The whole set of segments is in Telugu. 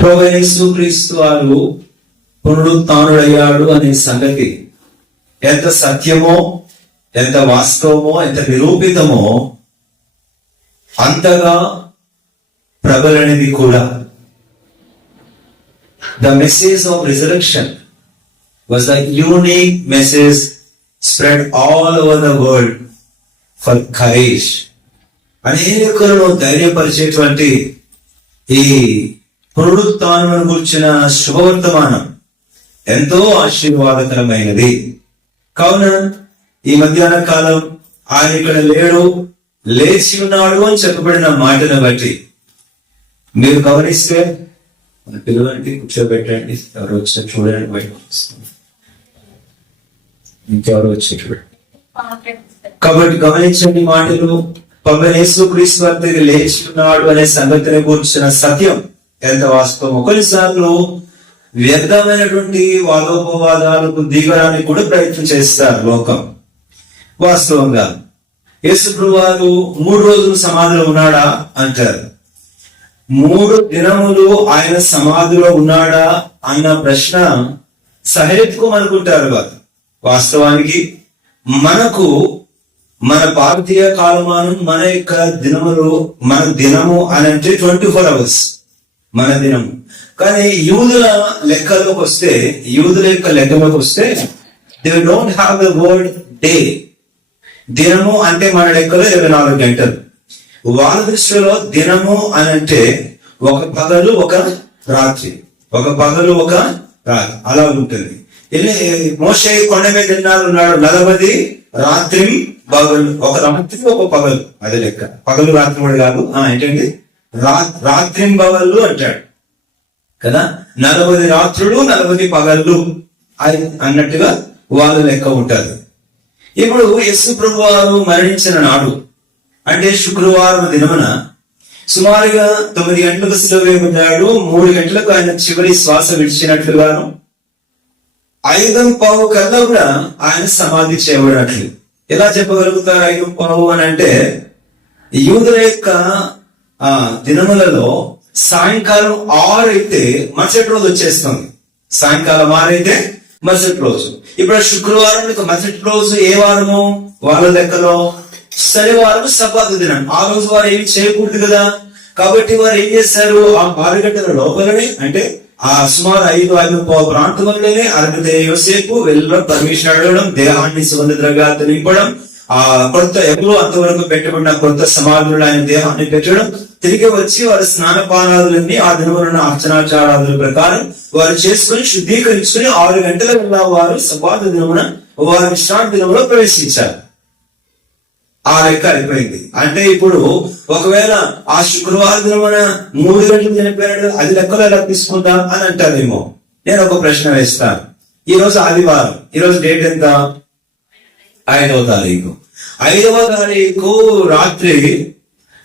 ప్రభువైన యేసుక్రీస్తు వారు పునరుత్థానుడయ్యాడు అనే సంగతి ఎంత సత్యమో, ఎంత వాస్తవమో, ఎంత నిరూపితమో అంతగా ప్రబలనిది కూడా. The message of resurrection was the unique message spread all over the world for courage. అనేకులను ధైర్యపరిచేటువంటి ఈ పునరుత్థానం గురించిన శుభవర్తమానం ఎంతో ఆశీర్వాదకరమైనది. కావున ఈ మధ్యాహ్న కాలం ఆయన ఇక్కడ లేడు, లేచి ఉన్నాడు అని చెప్పబడిన మాటను బట్టి మీరు గమనిస్తే మన పిల్లలకి కూర్చోబెట్టండి. ఎవరు వచ్చి చూడండి, బయట ఇంకెవరు వచ్చి చూడండి. కాబట్టి గమనించండి మాటలు. ప్రభువైన యేసుక్రీస్తు వారు తిరిగి లేచి ఉన్నాడు అనే సంగతిని గురించిన సత్యం ఎంత వాస్తవం. కొన్నిసార్లు వ్యర్థమైనటువంటి వాదోపవాదాలకు దిగడానికి కూడా ప్రయత్నం చేస్తారు లోకం. వాస్తవంగా యేసుప్రభువు వారు 3 రోజులు సమాధిలో ఉన్నాడా అంటారు. 3 దినములు ఆయన సమాధిలో ఉన్నాడా అన్న ప్రశ్న సహేతుకం అనుకుంటారు వారు. వాస్తవానికి మనకు మన భారతీయ కాలమానం, మన యొక్క దినములు, మన దినము అని అంటే 24 hours మన దినము. కానీ యూదుల లెక్కలోకి వస్తే, యూదుల యొక్క లెక్కలోకి వస్తే they don't have the word day. దినము అంటే మన లెక్కలో 24 గంటలు. వాళ్ళ దృష్టిలో దినము అని అంటే ఒక పగలు ఒక రాత్రి, ఒక పగలు ఒక రాత్రి అలా ఉంటుంది. మోషే కొండ మీద ఉన్నాడు 40 రాత్రి పగలు, ఒక రాత్రి ఒక పగలు, అదే లెక్క. పగలు రాత్రి కూడా కాదు, ఏంటండి రాత్రి పగళ్ళు అంటాడు కదా. 40 రాత్రులు 40 పగళ్ళు అన్నట్టుగా వాళ్ళ లెక్క ఉంటారు. ఇప్పుడు యేసు ప్రభు వారు మరణించిన నాడు అంటే శుక్రవారం దినమున సుమారుగా 9 గంటలకు సిలువ వేయబడ్డాడు. 3 గంటలకు ఆయన చివరి శ్వాస విడిచినట్లుగాను 5:15 కల్లా కూడా ఆయన సమాధి చేయబడినట్లు. ఎలా చెప్పగలుగుతారు 5:15 అని అంటే యూదుల యొక్క దినములలో సాయంకాలం 6 అయితే మరుసటి రోజు వచ్చేస్తుంది. సాయంకాలం 6 అయితే మరుసటి రోజు. ఇప్పుడు శుక్రవారం మరుసటి రోజు ఏ వారము వాళ్ళ లెక్కలో శనివారం సబ్బాతు దినం. ఆ రోజు వారు ఏమి చేయకూడదు కదా. కాబట్టి వారు ఏం చేశారు, ఆ 6 గంటల లోపలనే అంటే ఆ సుమారు 5:15 ప్రాంతంలోనే యోసేపు వెళ్ళడం, పర్మిషన్ అడగడం, దేహాన్ని సుగంధ ద్రవ్యాలతో నింపడం, ఆ కొత్త ఎప్పుడు అంతవరకు పెట్టబడిన కొత్త సమాధులు ఆయన దేహాన్ని పెట్టడం, తిరిగి వచ్చి వారి స్నానపానాదులన్నీ ఆ దినమున అర్చనాచారాదుల ప్రకారం వారు చేసుకుని శుద్ధీకరించుకుని 6 గంటల వెళ్ళా వారు సబ్బాతు దినమున వారి విశ్రాంతి దినంలో ప్రవేశించారు. ఆ లెక్క అయిపోయింది. అంటే ఇప్పుడు ఒకవేళ ఆ శుక్రవారం దినమున 3 గంటలు చనిపోయాడు, అది లెక్కలో ఎలా తీసుకుందాం అని అంటారేమో. నేను ఒక ప్రశ్న వేస్తాను. ఈ రోజు ఆదివారం, ఈ రోజు డేట్ ఎంత? 5వ తారీఖు. 5వ తారీఖు రాత్రి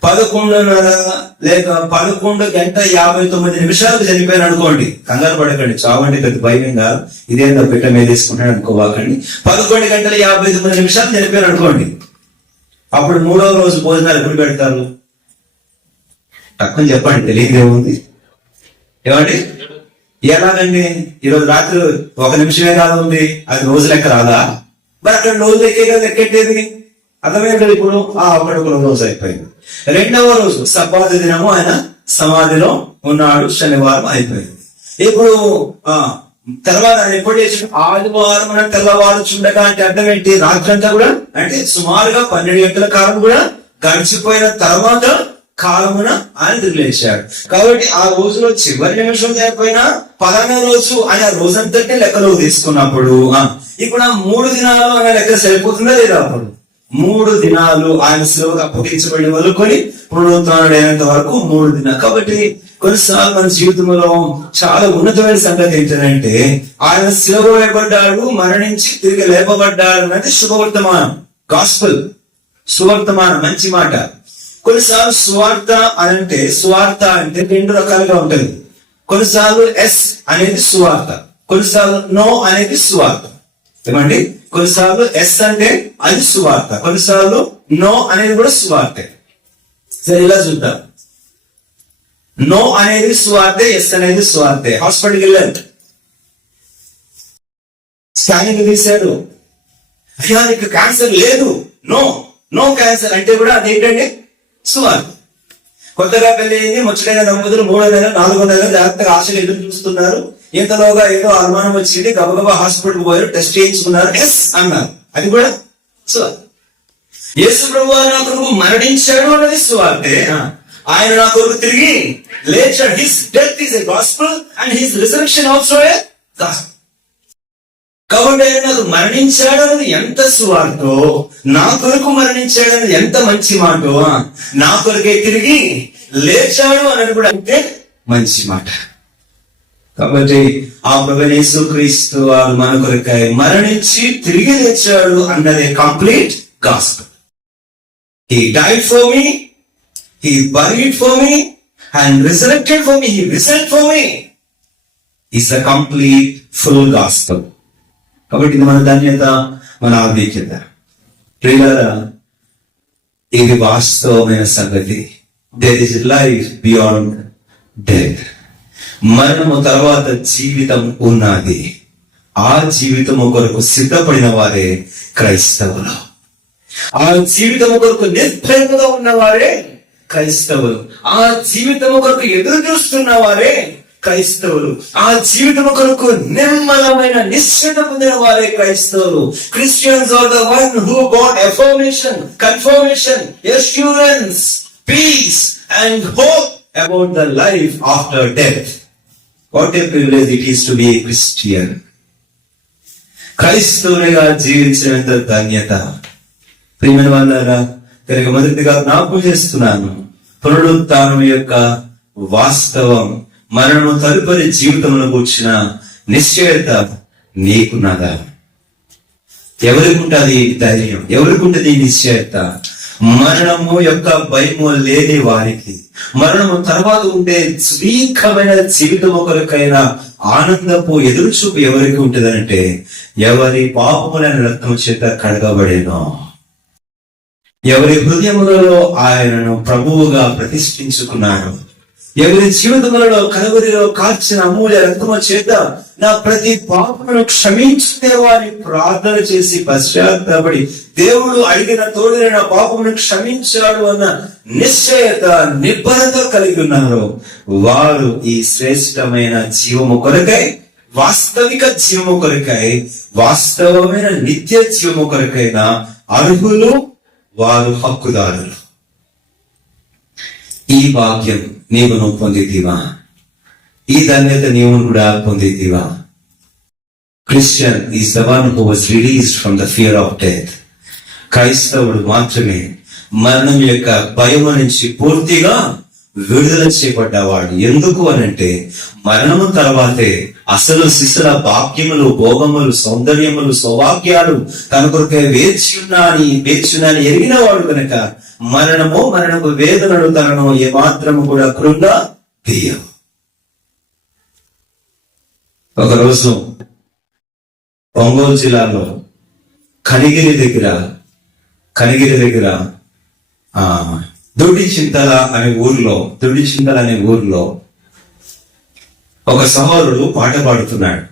11:30 లేక 11:59 చనిపోయాను అనుకోండి. కంగారు పడకండి, చావండి, పెద్ద భయం కాదు. ఇదేందో పిట్ట మీద తీసుకుంటాడు అనుకోవాకండి. 11:59 చనిపోయాను అనుకోండి. అప్పుడు 3వ రోజు భోజనాలు ఎప్పుడు పెడతారు? తక్కువ చెప్పండి, తెలియదేముంది. ఏమండి ఎలాగండి? ఈరోజు రాత్రి 1 నిమిషమే కాదు ఉంది, అది రోజు లెక్క రాదా? మరి అక్కడ రోజు లెక్కేది అర్థమైంది. ఇప్పుడు ఒకటి రోజు అయిపోయింది. 2వ రోజు సబ్బాతు దినము ఆయన సమాధిలో ఉన్నాడు, శనివారం అయిపోయింది. ఇప్పుడు తర్వాత ఆయన ఎప్పుడు చేసి ఆదివారం తెల్లవారు చుండగా అంటే అర్థం ఏంటి? రాత్రంతా కూడా అంటే సుమారుగా 12 గంటల కాలం కూడా గడిచిపోయిన తర్వాత కాలమున ఆయన తిరిగిలేశాడు. కాబట్టి ఆ రోజులో చివరి నిమిషం అయిపోయినా 10వ రోజు ఆయన రోజంతటి లెక్కలో తీసుకున్నప్పుడు ఇప్పుడు ఆ 3 దినాలు ఆయన లెక్క సరిపోతుందా లేదా? అప్పుడు 3 దినాలు ఆయన సిలువకు అప్పగించబడి మొదలుకొని పునరుత్థానుడైనంత వరకు 3 దినాలు. కాబట్టి కొన్నిసార్లు మన జీవితంలో చాలా ఉన్నతమైన సంగతి ఏంటంటే ఆయన సిలువ వేయబడ్డాడు, మరణించి తిరిగి లేపబడ్డాడు అనేది శుభవర్తమానం, గాస్పెల్, సువర్తమానం, మంచి మాట. కొన్నిసార్లు సువార్త అంటే, సువార్త అంటే 2 రకాలుగా ఉంటుంది. కొన్నిసార్లు ఎస్ అనేది సువార్త, కొన్నిసార్లు నో అనేది సువార్త. ఏమండి? కొన్నిసార్లు ఎస్ అంటే అది సువార్త, కొన్నిసార్లు నో అనేది కూడా సువార్తే. సరే, ఇలా చూద్దాం. నో అనేది సువార్తే, ఎస్ అనేది సువార్తే. హాస్పిటల్కి వెళ్ళాను, స్కానింగ్ తీశాడు, అయ్యా నీకు క్యాన్సర్ లేదు, నో నో క్యాన్సర్ అంటే కూడా అదేంటండి సువార్త. కొత్తగా పెళ్లి అయింది, ముచ్చటైన దంపతులు 3వ నెల 4వ నెల జాగ్రత్తగా ఆశలు ఎదురు చూస్తున్నారు. ఇంతలోగా ఏదో అనుమానం వచ్చింది, గబగబా హాస్పిటల్కి పోయారు, టెస్ట్ చేయించుకున్నారు, ఎస్ అన్నారు, అది కూడా సువార్త. యేసు ప్రభువు నా కొరకు మరణించాడు అన్నది సువార్తే, ఆయన నా కొరకు తిరిగి లేచాడు. His death is a gospel and his resurrection also a gospel. కాబట్టి ఆయన నాకు మరణించాడు అనేది ఎంత సువార్తో, నా కొరకు మరణించాడు అనేది ఎంత మంచి మాటో, నా కొరకే తిరిగి లేచాడు అనేది కూడా అంటే మంచి మాట. కాబట్టి ఆ ప్రభువైన యేసుక్రీస్తు వారు మన కొరకై మరణించి తిరిగి లేచాడు అన్నదే complete gospel. He died for me, he buried for me, and resurrected for me. He risen for me. It's a complete full gospel. కాబట్టి ఇది మన ధన్యత, మన ఆధిక్యత. ప్రియులారా, ఇది వాస్తవమైన సంగతి. There is life beyond death. మరణము తర్వాత జీవితం ఉన్నది. ఆ జీవితము కొరకు సిద్ధపడిన వారే క్రైస్తవులు. ఆ జీవితము కొరకు నిర్భయంగా ఉన్నవారే క్రైస్తవులు. ఆ జీవితము కొరకు ఎదురు చూస్తున్న వారే క్రైస్తవులు. ఆ జీవితము కొరకు నిర్మలమైన నిశ్చయత పొందిన వారే క్రైస్తవులు. Christians are the one who got affirmation, confirmation, assurance, peace and hope about the life after death. What a privilege it is to be a Christian. క్రైస్తవునిగా జీవించినంత ధన్యత. ప్రియమైన వాళ్ళారా, కనుక మొదటిగా జ్ఞాపకం చేస్తున్నాను, పునరుత్థానం యొక్క వాస్తవం, మరణము తదుపరి జీవితంలో కూర్చిన నిశ్చయత నీకున్నదా? ఎవరికి ఉంటుంది ధైర్యం? ఎవరికి ఉంటుంది నిశ్చయత? మరణము యొక్క భయము లేని వారికి, మరణము తర్వాత ఉండే సుదీర్ఘమైన జీవితం కొరకైనా ఆనందపు ఎదురుచూపు ఎవరికి ఉంటుందంటే, ఎవరి పాపములైన రక్తము చేత కడగబడేనో, ఎవరి హృదయములలో ఆయనను ప్రభువుగా ప్రతిష్ఠించుకున్నారు, ఎవరి జీవితములలో కలవరిలో కార్చిన అమూల్య రక్తము చేత నా ప్రతి పాపమును క్షమించుకునే వారి ప్రార్థన చేసి పశ్చాత్తాపడి దేవుడు అడిగిన తోడైన నా పాపమును క్షమించాడు అన్న నిశ్చయత, నిబ్బరత కలిగి ఉన్నారు. వారు ఈ శ్రేష్టమైన జీవము కొరకై, వాస్తవిక జీవము కొరకై, వాస్తవమైన నిత్య జీవము కొరకైన అర్హులు, వారు హక్కుదారులు. ఈ భాగ్యం నీవు పొందితివా? ఈ ధన్యత నీవు కూడా పొందితివా? Christian is the one who was released from the fear of death. క్రైస్తవుడు మాత్రమే మరణం యొక్క భయం నుంచి పూర్తిగా విడుదల చేయబడ్డవాడు. ఎందుకు అనంటే, మరణము తర్వాతే అసలు శిశుల భాగ్యములు, భోగములు, సౌందర్యములు, సౌభాగ్యాలు తన కొరకే వేచున్నాని ఎరిగిన వాడు కనుక మరణము వేదనలు తనను ఏమాత్రము కూడా కృంగా తీయవు. ఒకరోజు ఒంగోలు జిల్లాలో కనిగిరి దగ్గర దొడ్డిచింతల అనే ఊర్లో ఒక సహోదరుడు పాట పాడుతున్నాడు.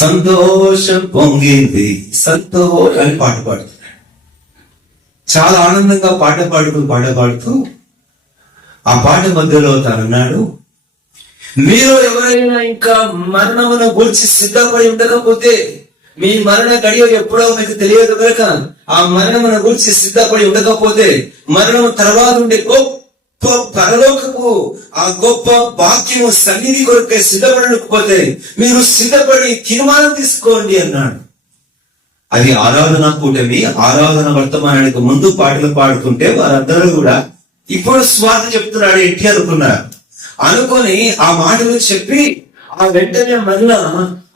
సంతోషం పొంగింది అని పాట పాడుతున్నాడు. చాలా ఆనందంగా పాట పాడుతూ ఆ పాట మధ్యలో తానన్నాడు, మీరు ఎవరైనా ఇంకా మరణమును గూర్చి సిద్ధపడి ఉండకపోతే, మీ మరణ గడియ ఎప్పుడో మీకు తెలియదు కనుక ఆ మరణమును గూర్చి సిద్ధపడి ఉండకపోతే, మరణం తర్వాత ఉండే గొప్ప పరలోకపు ఆ గొప్ప భాగ్యము సన్నిధి కొరకే సిద్ధపడకపోతే మీరు సిద్ధపడి తీర్మానం తీసుకోండి అన్నాడు. అది ఆరాధన కూటమి, ఆరాధన వర్తమానానికి ముందు పాటలు పాడుతుంటే వారందరూ కూడా ఇప్పుడు స్వార్థ చెప్తున్నాడు ఏంటి అనుకొని ఆ మాటలు చెప్పి ఆ వెంటనే మళ్ళా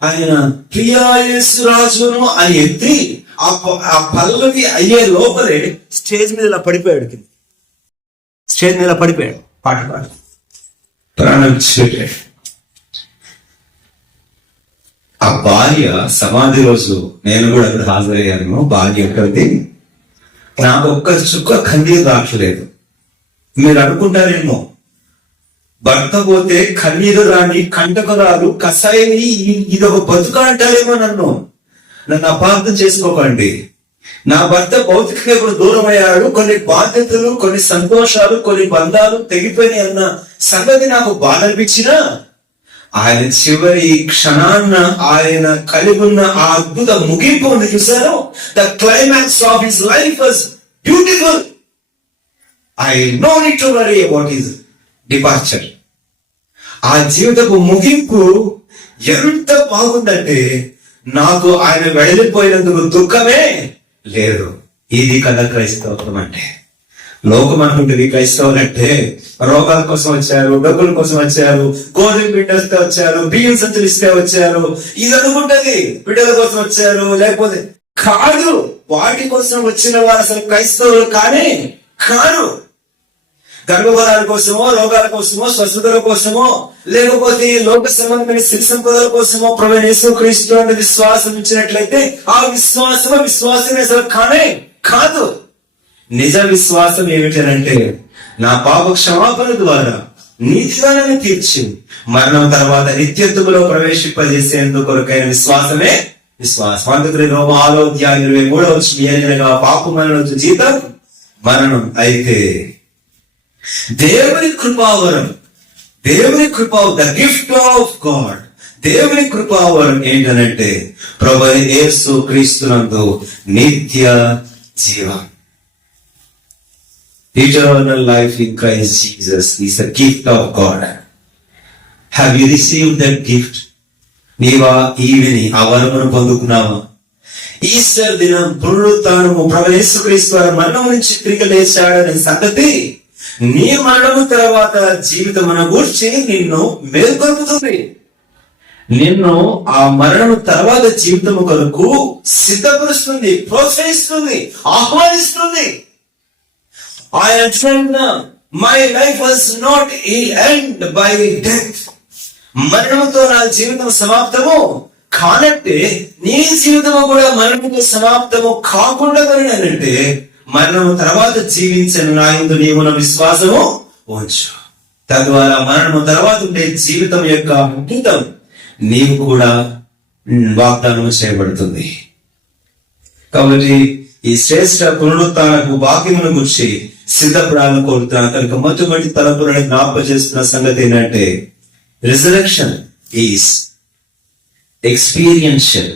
ఆయన ప్రియా యేసు రాజును అని ఎత్తి ఆ పల్లవి అయ్యే లోపలే స్టేజ్ మీద ఇలా పడిపోయాడు. పాట పాడు ప్రాణం పెట్టాడు. ఆ భార్య సమాధి రోజు నేను కూడా అక్కడ హాజరయ్యాను. భార్య ఎక్కడిది, నాకు ఒక్క చుక్క కన్నీరు రావట్లేదు. మీరు అనుకుంటారేమో, భర్త పోతే కన్నీరు రాని కంటకురాలు కసాయిని ఇదొక బతుక అంటారేమో. నన్ను అపార్థం చేసుకోకండి. నా భర్త భౌతికంగా ఇప్పుడు దూరం అయ్యాడు, కొన్ని బాధ్యతలు, కొన్ని సంతోషాలు, కొన్ని బంధాలు తెగిపోయినాయి అన్న సంగతి నాకు బాధ అనిపించినా, ఆయన చివరి క్షణాన్న ఆయన కలిగి ఉన్న ఆ అద్భుత ముగింపు ఉంది చూసారు. The climax of his life was beautiful. I know need to worry about his departure. ఆ జీవితపు ముగింపు ఎంత బాగుందంటే నాకు ఆయన వెళ్ళిపోయినందుకు దుఃఖమే లేదు. ఇది కదా క్రైస్తవం అంటే. లోకం అనుకుంటుంది క్రైస్తవులు అంటే రోగాల కోసం వచ్చారు, డబ్బుల కోసం వచ్చారు, గోధుమ పిండిస్తే వచ్చారు, బియ్యం సంచులు ఇస్తే వచ్చారు, ఇది అనుకుంటది. బిడ్డల కోసం వచ్చారు, లేకపోతే కాదు. వాటి కోసం వచ్చిన వారు అసలు క్రైస్తవులు కాదు. గర్భఫలాల కోసమో, రోగాల కోసమో, స్వస్థతల కోసమో, లేకపోతే లోక సంబంధమైన సిరి సంపదల కోసమో ప్రభువైన యేసుక్రీస్తు అనే విశ్వాసం ఇచ్చినట్లయితే ఆ విశ్వాసమే అసలు కాదు. నిజ విశ్వాసం ఏమిటంటే నా పాప క్షమాపణ ద్వారా నీతిగానే తీర్చి మరణం తర్వాత నిత్యత్వములో ప్రవేశింపజేసేందుకు కొరకైన విశ్వాసమే విశ్వాసం. అందుకని రోమా 6:23 పాపమరణం జీతం మరణం. అయితే దేవుని కృపావరం, ద గిఫ్ట్ ఆఫ్ గాడ్, దేవుని కృపావరం ఏంటనంటే ప్రభువైన యేసుక్రీస్తునందు నిత్య జీవం. Eternal life in Christ Jesus is a gift of God. Have you received that gift? నీవా ఈవిని ఆ వరమును పొందుకున్నావా? ఈస్టర్ దినం పునరుత్థానము ప్రభువైన యేసుక్రీస్తు వారు మరణం నుంచి తిరిగి లేచాడనే సంగతి నీ మరణము తర్వాత జీవితమును గూర్చి నిన్ను మేల్కొల్పుతుంది. నిన్ను ఆ మరణము తర్వాత జీవితము కొరకు సిద్ధపరుస్తుంది, ప్రోత్సహిస్తుంది, ఆహ్వానిస్తుంది. ఆయన అంటున్నా, my life was not end by death. మరణంతో నా జీవితం సమాప్తము కానట్టే నీ జీవితము కూడా మరణంతో సమాప్తము కాకుండా అంటే మరణం తర్వాత జీవించిన నా యందు నీవున విశ్వాసము ఉంచు. తద్వారా మరణం తర్వాత ఉండే జీవితం యొక్క అద్భుతం నీవు కూడా వాగ్దానం చేయబడుతుంది. కాబట్టి ఈ శ్రేష్ఠ పునరుత్థానపు భాగ్యమును గురించి సిద్ధపడాలని కోరుతున్నాను. కనుక మొట్టమొదటి తలంపులను జ్ఞాపకం చేస్తున్న సంగతి ఏంటంటే resurrection is experiential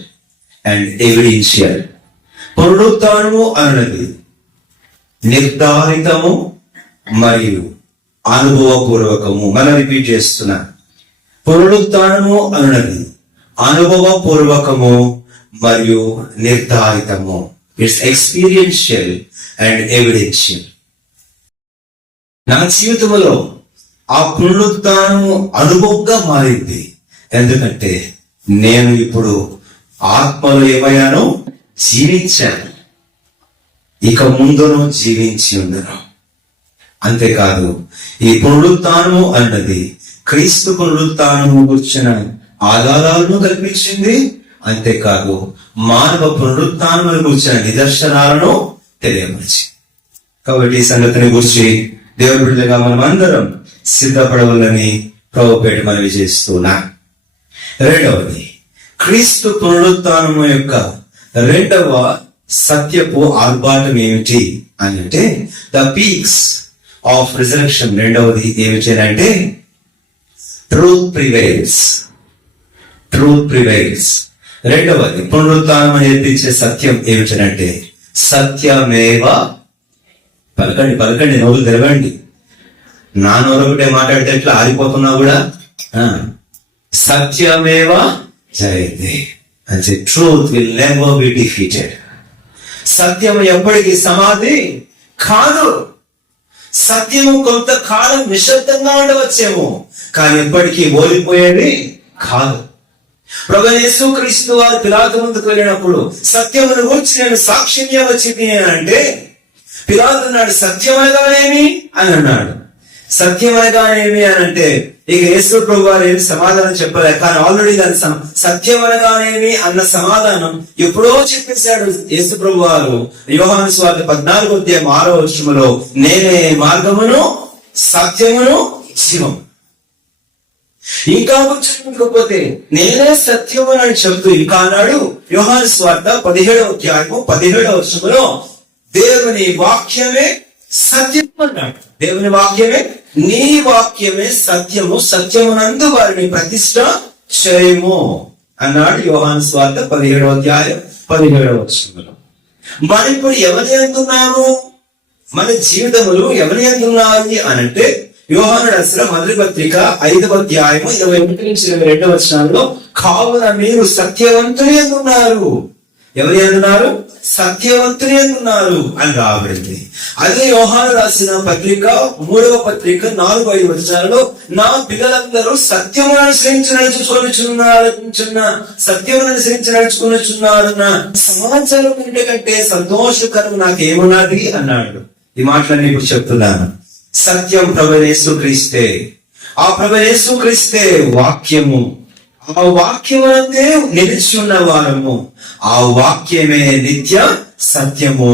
and evidential. పునరుత్థానము అన్నది నిర్ధారితము మరియు అనుభవపూర్వకము. మనం రిపీట్ చేస్తున్నా, పునరుత్థానము అన్నది అనుభవపూర్వకము మరియు నిర్ధారితము. It's experiential and evidential. నా జీవితంలో ఆ పునరుత్థానము అనుభవంగా మారింది. ఎందుకంటే నేను ఇప్పుడు ఆత్మలో ఏమయ్యాను? జీవించాను. ఇక ముందును జీవించి ఉండను. అంతేకాదు, ఈ పునరుత్థానము అన్నది క్రీస్తు పునరుత్థానము గురించిన ఆధారాలను కల్పించింది. అంతేకాదు, మానవ పునరుత్థానముల గురించిన నిదర్శనాలను తెలియపరిచింది. కాబట్టి ఈ సంగతిని గురించి దేవుని బిడ్డలుగా మనం అందరం సిద్ధపడవాలని ప్రభుపేట మనవి చేస్తున్నా. రెండవది, క్రీస్తు పునరుత్థానము యొక్క రెండవ సత్యపు ఆర్భాటం ఏమిటి అని అంటే ద పీక్స్ ఆఫ్ రిజరెక్షన్. రెండవది ఏమిటి అంటే ట్రూత్ ప్రివైల్స్. రెండవది పునరుత్థానం నేర్పించే సత్యం ఏమిటంటే సత్యమేవ. పలకండి నోరు తెరవండి. నా నోరు ఒకటే మాట్లాడితే ఎట్లా ఆరిపోతున్నా కూడా సత్యమేవ జయతే అంటే truth will never be defeated. సత్యం ఎప్పటికీ సమాధి కాదు. సత్యము కొంతకాలం నిశ్శబ్దంగా ఉండవచ్చేమో, కానీ ఎప్పటికీ ఓడిపోయేది కాదు. ప్రభువైన యేసుక్రీస్తు వారు పిలాతు ముందుకు వెళ్ళినప్పుడు సత్యమును గురించి నేను సాక్ష్యం ఇవ్వవచ్చింది అంటే పిలాతు అన్నాడు, సత్యం అనగానేమి అని అన్నాడు. సత్యం అనగానేమి అని అంటే ఇక యేసు ప్రభు వారు ఏమి సమాధానం చెప్పలేదు. కానీ ఆల్రెడీ దాని సత్యం అనగానేమి అన్న సమాధానం ఎప్పుడో చెప్పేశాడు యేసు ప్రభు వారు. యోహాను సువార్త 14వ అధ్యాయం 6వ వచనములో నేనే మార్గమును సత్యమును జీవము. ఇంకా కూర్చోకపోతే నేనే సత్యము అని చెబుతూ ఇంకా అన్నాడు యోహాను సువార్త 17వ అధ్యాయము 17వ వచనంలో, దేవుని వాక్యమే సత్యం అన్నాడు. దేవుని వాక్యమే, నీ వాక్యమే సత్యము, సత్యమునందు వారిని ప్రతిష్ట చేయము అన్నాడు యోహాను సువార్త 17వ అధ్యాయం 17వ వచనంలో. మరి ఇప్పుడు ఎవరి అందున్నాము? మన జీవితములు ఎవరి అందున్నాయి అనంటే యోహాను రాసిన మొదటి పత్రిక 5వ అధ్యాయము 21 నుంచి 22 వచనాల్లో, కావున మీరు సత్యవంతుని అందున్నారు. ఎవరి అందున్నారు? సత్యవంతుని అందున్నారు అని రాబడింది. అదే యోహాను రాసిన పత్రిక 3వ పత్రిక 4-5 వచనాలలో, నా పిల్లలందరూ సత్యమును అనుసరించి నడుచుకొనుచున్నారన్న సమాచారం కంటే సంతోషకరం నాకేమున్నది అన్నాడు. ఈ మాటలన్నీ ఇప్పుడు చెప్తున్నాను. సత్యం ప్రభువైన యేసుక్రీస్తే, ఆ ప్రభువైన యేసుక్రీస్తే వాక్యము, ఆ వాక్యమందే నిలిచి ఉన్న వారము, ఆ వాక్యమే నిత్య సత్యము,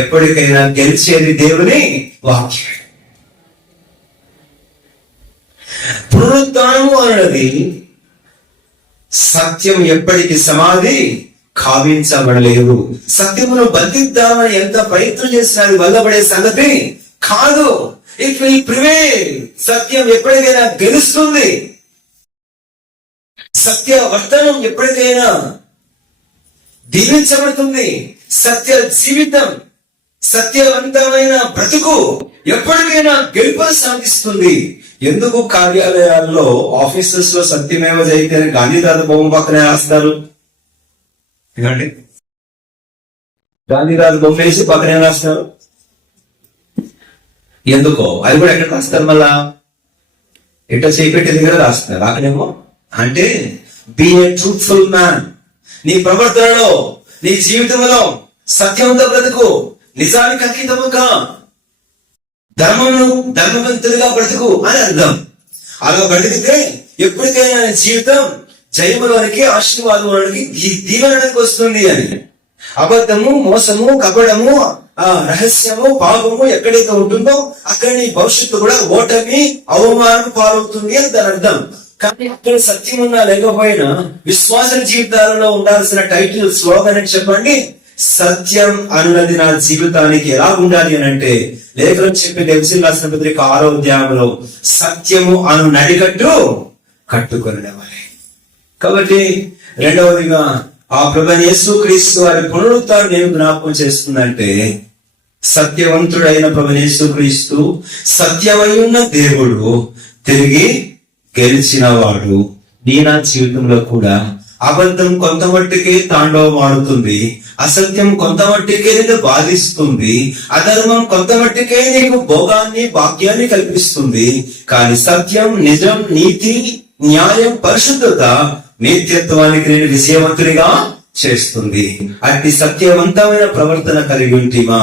ఎప్పటికైనా గెలిచేది దేవుని వాక్యం. పునరుద్ధానము అన్నది సత్యం ఎప్పటికి సమాధి కావించబడలేదు. సత్యమును బంధిద్దామని ఎంత ప్రయత్నం చేసినా అది వల్లబడే సంగతి కాదు. It will prevail. సత్యం ఎప్పటికైనా గెలుస్తుంది. సత్యవర్తనం ఎప్పటికైనా దీవించబడుతుంది. సత్య జీవితం, సత్యవంతమైన బ్రతుకు ఎప్పటికైనా గెలుపు సాధిస్తుంది. ఎందుకు కార్యాలయాల్లో, ఆఫీసెస్ లో సత్యమేవ జయతే అని గాంధీతాత బొమ్మ పక్కనే రాస్తారు? ఎందుకండి గాంధీతాత బొమ్మ వేసి పక్కనే రాస్తారు. ఎందుకో అది కూడా ఎక్కడ రాస్తారు? మళ్ళా ఎట్ట చేపెట్టేది కూడా రాస్తారు. అక్కడేమో అంటే బీ ఏ ట్రూత్ఫుల్ మ్యాన్. నీ ప్రవర్తనలో, నీ జీవితంలో సత్యవంత బ్రతుకు, నిజానికి అంకితముగా, ధర్మవంతుడిగా బ్రతుకు అని అర్థం. అలా బ్రతికితే ఎప్పటికైనా జీవితం జయములోనికి, ఆశీర్వాదంలోనికి, దీవెనకి వస్తుంది అని. అబద్ధము, మోసము, కపడము, రహస్యము, పాపము ఎక్కడైతే ఉంటుందో అక్కడ నీ భవిష్యత్తు కూడా ఓటమి, అవమానం పాలవుతుంది అని దాని అర్థం. కానీ అక్కడ సత్యం ఉన్నా లేకపోయినా విశ్వాస జీవితాలలో ఉండాల్సిన టైటిల్, స్లోగన్ అని చెప్పండి, సత్యం అన్నది నా జీవితానికి ఎలా ఉండాలి అని అంటే, లేఖనం చెప్పి ఎఫెసీయులకు రాసిన పత్రిక 6వ అధ్యాయంలో సత్యము అను నడికట్టు కట్టుకొనివ్వాలి. కాబట్టి రెండవదిగా ఆ ప్రభువైన యేసుక్రీస్తు వారి పునరుత్థానం నేను జ్ఞాపకం చేస్తుందంటే, సత్యవంతుడైన ప్రభువైన యేసుక్రీస్తు సత్యమై ఉన్న దేవుడు తిరిగి గెలిచిన వాడు. నీ నా జీవితంలో కూడా అబద్ధం కొంత మట్టికే తాండవం ఆడుతుంది, అసత్యం కొంత మట్టికే నిన్ను బాధిస్తుంది, అధర్మం కొంత మట్టికే నీకు భోగాన్ని, భాగ్యాన్ని కల్పిస్తుంది. కానీ సత్యం, నిజం, నీతి, న్యాయం, పరిశుద్ధత నిత్యత్వానికి నేను విజయవంతుడిగా చేస్తుంది. అట్టి సత్యవంతమైన ప్రవర్తన కలిగి ఉంటిమా?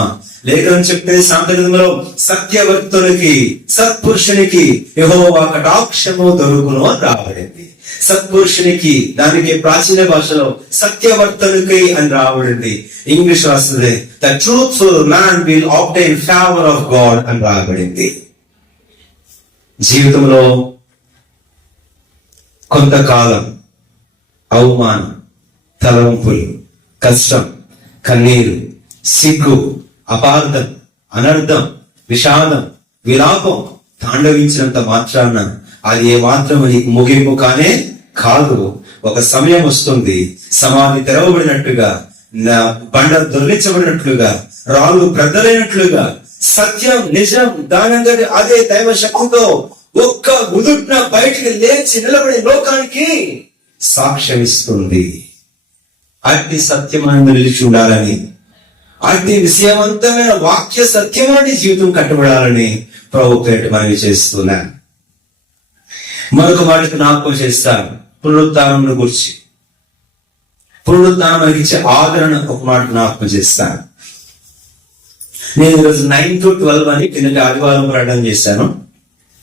లేఖనం చెప్పే సాంకేతికంలో సత్యవర్తునికి, సత్పురుషునికి యెహోవా కటాక్షము దొరుకును అని రాబడింది. సత్పురుషునికి, దానికి ప్రాచీన భాషలో సత్యవర్తనుకి అని రాబడింది. ఇంగ్లీష్ రాస్తుంది the truthful man will obtain favour of God అని రాబడింది. జీవితంలో కొంతకాలం అవమానం, తలంపులు, కష్టం, కన్నీరు, సిగ్గు, అపార్థం, అనర్థం, విషాదం, విలాపం తాండవించినంత మాత్రాన అది ఏ మాత్రం నీకు ముగింపు కానే కాదు. ఒక సమయం వస్తుంది, సమాధి తెరవబడినట్టుగా, బండ దొర్లించబడినట్లుగా, రాళ్ళు ప్రద్దలైనట్లుగా సత్యం, నిజం దానందరి అదే దైవ శక్తితో ఒక్క ఉదుట్న బయటికి లేచి నిలబడి లోకానికి సాక్ష్యం ఇస్తుంది. అట్టి సత్యమైన నిలిచి ఉండాలని, అట్టి విషయవంతమైన వాక్య సత్యమైన జీవితం కట్టబడాలని ప్రభు పేరిట మనవి చేస్తున్నాను. మరొక మాటకు జ్ఞాపకం చేస్తాను, పునరుత్థానం గురించి. పునరుత్థానం మనకి ఇచ్చే ఆదరణ ఒక మాట జ్ఞాపకం చేస్తాను. నేను ఈరోజు 9 to 12 అని కిందటి ఆదివారం ప్రకటన చేశాను.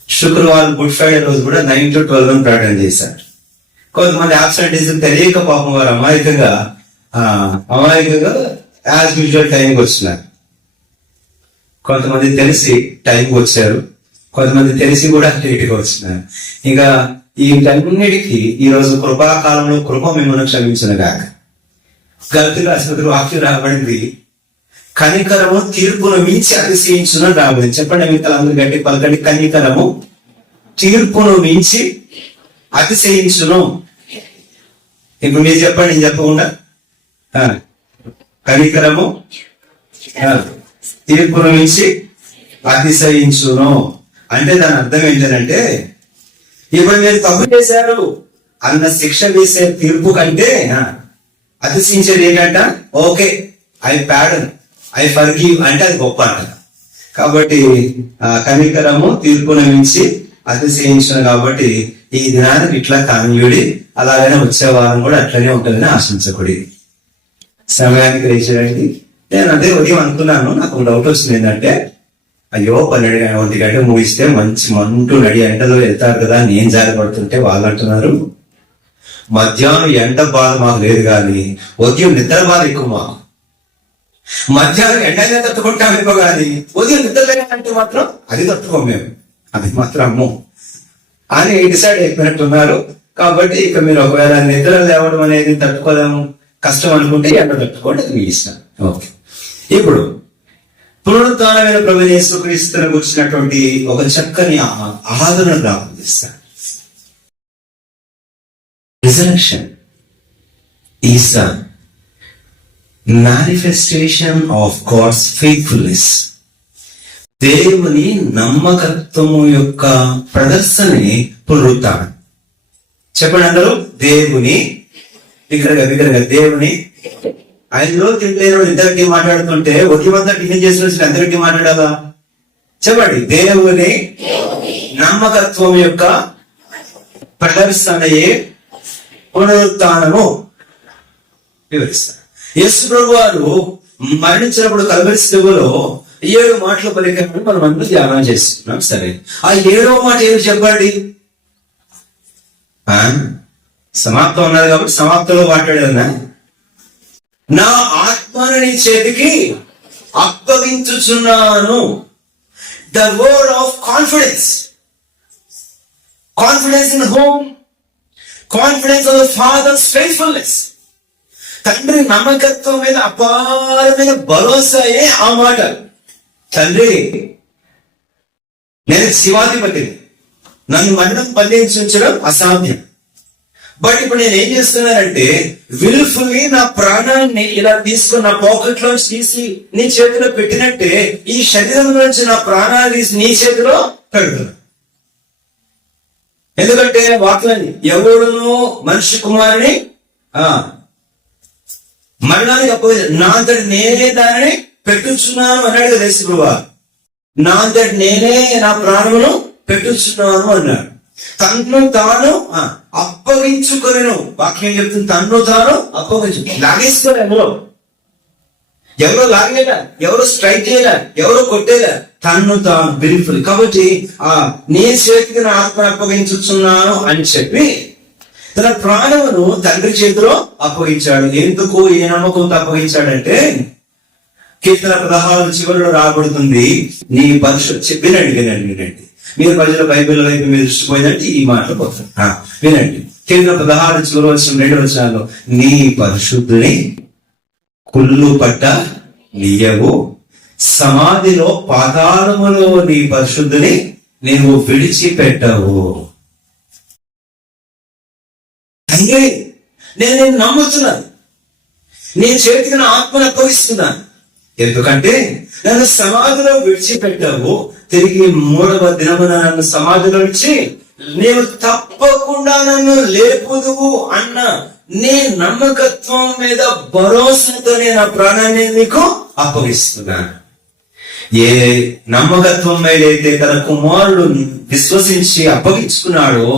శుక్రవారం గుడ్ ఫ్రైడే రోజు కూడా 9 to 12 అని ప్రకటన చేశాను. కొంతమంది ఆబ్సెంటీజం తెలియక పాపం వారు అమాయకంగా యాజ్ యూజువల్ టైంకి వచ్చినారు. కొంతమంది తెలిసి టైంకి వచ్చారు, కొంతమంది తెలిసి కూడా లేటుగా వచ్చినారు. ఇంకా వీటన్నిటికీ ఈరోజు కృపాకాలంలో కృప మిమ్మల్ని క్షమించిన గాక. గలతీయుల రాసిన వాక్యం రాబడింది, కనికరము తీర్పును మించి అతిశయించును రాబడింది. చెప్పండి మిగతాలందరూ గట్టి పలకండి. కనికరము తీర్పును మించి అతిశయించును. ఇప్పుడు మీరు చెప్పండి, నేను చెప్పకుండా. కనికరము తీర్పును మించి అతిశయించును అంటే దాని అర్థం ఏంటంటే, ఇప్పుడు మీరు తప్పు చేశారు అన్న శిక్ష వేసే తీర్పు కంటే అతిశయించేది ఏంటంట, ఓకే ఐ ప్యాడన్, ఐ ఫర్గివ్ అంటే అది గొప్ప అంట. కాబట్టి కనికరము తీర్పును మించి అతిశయించును. కాబట్టి ఈ దినాన్ని ఇట్లా కానియుడి, అలాగనే వచ్చే వారం కూడా అట్లనే ఉంటుందని ఆశించకూడి. సమయానికి లేచేయండి. నేను అదే ఉదయం అనుకున్నాను, నాకు డౌట్ వచ్చింది ఏంటంటే, అయ్యో 12 గంటలు ముగిస్తే మంచి మంటూ నడి ఎండలో వెళ్తారు కదా, నేను జారిపడుతుంటే వాళ్ళు అంటున్నారు మధ్యాహ్నం ఎండ బాధ మాకు లేదు కానీ ఉదయం నిద్ర బాధ ఎక్కువ మాకు. మధ్యాహ్నం ఎండనే తట్టుకుంటాం ఎక్కువ కానీ ఉదయం నిద్ర లేదంటే మాత్రం అది తట్టుకోం మేము, అది మాత్రం అమ్మో అని డిసైడ్ అయిపోయినట్టున్నారు. కాబట్టి ఇక మీరు ఒకవేళ నిద్ర లేవడం అనేది తట్టుకోలేము, కష్టం అనుకుంటే ఎండ తట్టుకోండి, అది మీ ఇష్టం. ఓకే, ఇప్పుడు పునరుత్థానమైన ప్రభువైన యేసుక్రీస్తును గురించినటువంటి ఒక చక్కని ఆదరణ ప్రారంభిస్తాను. Resurrection is the manifestation of God's faithfulness. దేవుని నమ్మకత్వము యొక్క ప్రదర్శనే పునరుత్థానం. చెప్పండి అందరూ, దేవుని దేవుని ఆయనలో తింటేనో ఇద్దరికి మాట్లాడుతుంటే ఉదయమంతా టిఫిన్ చేసిన అందరికి మాట్లాడాలా? చెప్పండి, దేవుని నమ్మకత్వం యొక్క ప్రదర్శనయే పునరుత్థానము వివరిస్తారు. యేసు ప్రభు వారు మరణించినప్పుడు కల్వరి శిలువలో 7 మాటలు పలికారని మనం అందరూ ధ్యానం చేస్తున్నాం. సరే, ఆ 7వ మాట ఏమి చెప్పండి? సమాప్తం ఉన్నది కాబట్టి సమాప్తంలో మాట్లాడేదన్నా, నా ఆత్మను నీ చేతికి అప్పగించుచున్నాను. The word of confidence. Confidence in home, confidence of the father's faithfulness. తండ్రి నమ్మకత్వం మీద అపారమైన భరోసాయే ఆ మాట. తండ్రి, నేను శివాధిపతిని, నన్ను మరణం బంధించడం అసాధ్యం. బట్ ఇప్పుడు నేను ఏం చేస్తున్నానంటే, విల్ఫుల్లీ నా ప్రాణాన్ని ఇలా తీసుకుని నా పాకెట్ లోంచి తీసి నీ చేతిలో పెట్టినట్టే ఈ శరీరం నుంచి నా ప్రాణాన్ని తీసి నీ చేతిలో పెడుతున్నా. ఎందుకంటే వాక్యాన్ని ఎవడును మనిషి కుమారుని మరణానికి అప్పగించాడు. నా అంతటి నేనే దానిని పెట్టుచున్నాను అన్నాడు కదా యేసు ప్రభువా. నా అంతటి నేనే నా ప్రాణమును పెట్టుచున్నాను అన్నాడు. తన్ను తాను అప్పగించుకొనెను. వాక్యం చెప్తుంది, తన్ను తాను అప్పగించు. లాగేసుకోలే, ఎవరో లాగలేదా, ఎవరో స్ట్రైక్ చేయలే, ఎవరో కొట్టేలా, తన్ను తాను బిల్ఫుల్. కాబట్టి నీ చేతికి నా ఆత్మ అప్పగించుచున్నాను అని చెప్పి తన ప్రాణమును తండ్రి చేతిలో అప్పగించాడు. ఎందుకు, ఏ నమ్మకంతో అప్పగించాడంటే, కీర్తన 16 చివరిలో రాబడుతుంది, నీ పరిశుద్ధ. వినండి, మీరు ప్రజల బైబిల్ వైపు మీరు దృష్టి పోయిందంటే ఈ మాటలు పోతారు. వినండి, కీర్తన 16 చివరి వచ్చిన 2 వచనాల్లో, నీ పరిశుద్ధుని కుళ్ళు పట్ట నీయవు, సమాధిలో పాతాళములో నీ పరిశుద్ధుని నీవు విడిచిపెట్టవు. తండ్రి, నేను నమ్ముతున్నాను, నీ చేతికి నా ఆత్మను అప్పగిస్తున్నాను. ఎందుకంటే నన్ను సమాధిలో విడిచిపెట్టావు, తిరిగి 3వ దినమున నన్ను సమాధిలో నుంచి నీవు తప్పకుండా నన్ను లేపుదువు అన్న నీ నమ్మకత్వం మీద భరోసాతో నేను ఆ ప్రాణాన్ని నీకు అప్పగిస్తున్నాను. ఏ నమ్మకత్వం మీదైతే తన కుమారుడు విశ్వసించి అప్పగించుకున్నాడో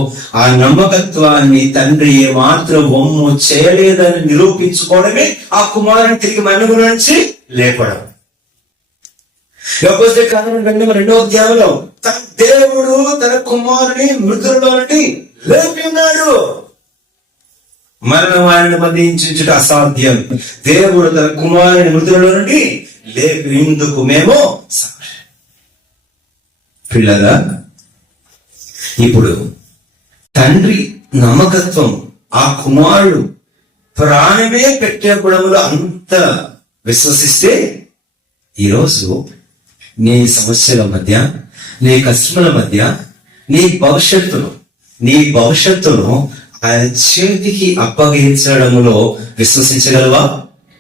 ఆ నమ్మకత్వాన్ని తండ్రి ఏ మాత్రం బొమ్ము చేయలేదని నిరూపించుకోవడమే ఆ కుమారుని తిరిగి మనుగు నుంచి లేపడం. కారణం 2వ అధ్యాయంలో దేవుడు తన కుమారుని మృతులలో నుండి లేపి ఉన్నాడు. మరణ వారిని బంధించుట అసాధ్యం. దేవుడు తన కుమారుని మృతులలో నుండి లేపి ఇందుకు మేము పిల్లరా, ఇప్పుడు తండ్రి నమ్మకత్వం, ఆ కుమారుడు ప్రాణమే పెట్టేపడంలో అంత విశ్వసిస్తే, ఈరోజు నీ సమస్యల మధ్య, నీ కష్టముల మధ్య, నీ భవిష్యత్తును ఆయన చేతికి అప్పగించడంలో విశ్వసించగలవా?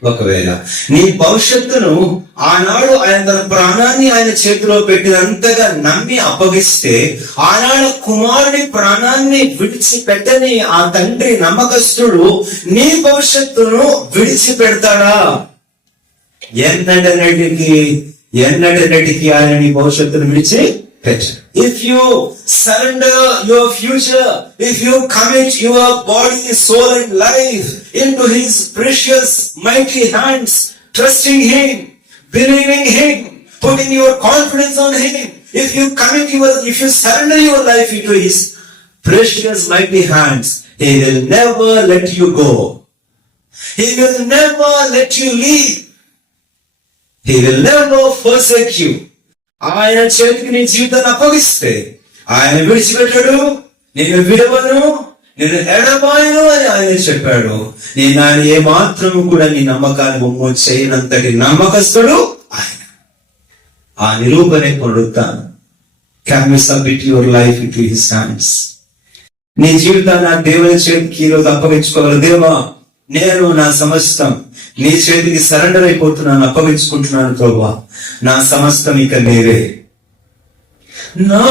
ఒకవేళ నీ భవిష్యత్తును ఆనాడు ఆయన తన ప్రాణాన్ని ఆయన చేతిలో పెట్టినంతగా నమ్మి అప్పగిస్తే, ఆనాడు కుమారుడి ప్రాణాన్ని విడిచిపెట్టని ఆ తండ్రి నమ్మకస్తుడు నీ భవిష్యత్తును విడిచిపెడతాడా? ఎన్నటికి ఆయన నీ భవిష్యత్తును విడిచి పెట్టాడు. If you surrender your future, if you commit your body, soul and life into his precious mighty hands, trusting him, believing him, putting your confidence on him, if you surrender your life into his precious mighty hands, he will never let you go. He will never let you leave. He will never forsake you. ఆయన చేతికి నీ జీవితాన్ని అప్పగిస్తే ఆయన విడిచిపెట్టాడు, నేను విడవను, నేను ఎడబాయను అని ఆయన చెప్పాడు. నేను ఆయన ఏ మాత్రము కూడా నీ నమ్మకాన్ని బొమ్మ చేయనంతటి నమ్మకస్తుడు ఆయన. ఆ నిరూపణ పొందుతాను. Can you submit your life into his hands? నీ జీవితాన్ని ఆ దేవుని చేతికి ఈరోజు అప్పగించుకోవాలి. దేవా, నేను నా సమస్తం నీ చేతికి సరెండర్ అయిపోతున్నాను, అప్పగించుకుంటున్నాను ప్రభువా. నా సమస్తం ఇక నీవే. నా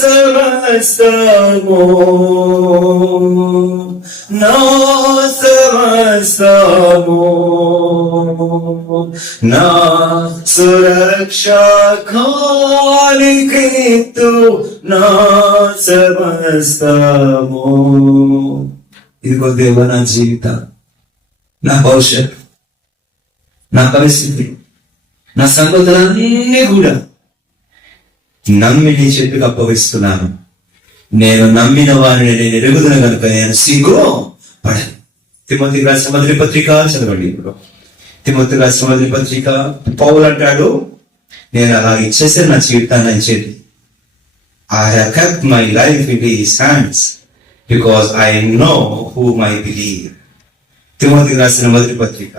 సమస్తము, నా సమస్తము, నా సురక్ష కాలికిత్తు, నా సమస్తము. ఇదిగో దేవా, నా జీవితం, నా భవిష్యత్, నా పరిస్థితి, నా సంగతులన్నీ కూడా నమ్మి నీ చేతికి అప్పగిస్తున్నాను. నేను నమ్మిన వారిని నేను ఎరుగుదును కనుక నేను సిగ్గుపడను. తిమోతికి రాసిన మొదటి పత్రిక చదవండి. ఇప్పుడు తిమోతికి రాసిన మొదటి పత్రిక పౌలు అంటాడు, నేను అలా ఇచ్చేసాను నా జీవితాన్ని ఆయన చేతి. I have kept my life in his hands because I know whom I believe. తిమోతికి రాసిన మొదటి పత్రిక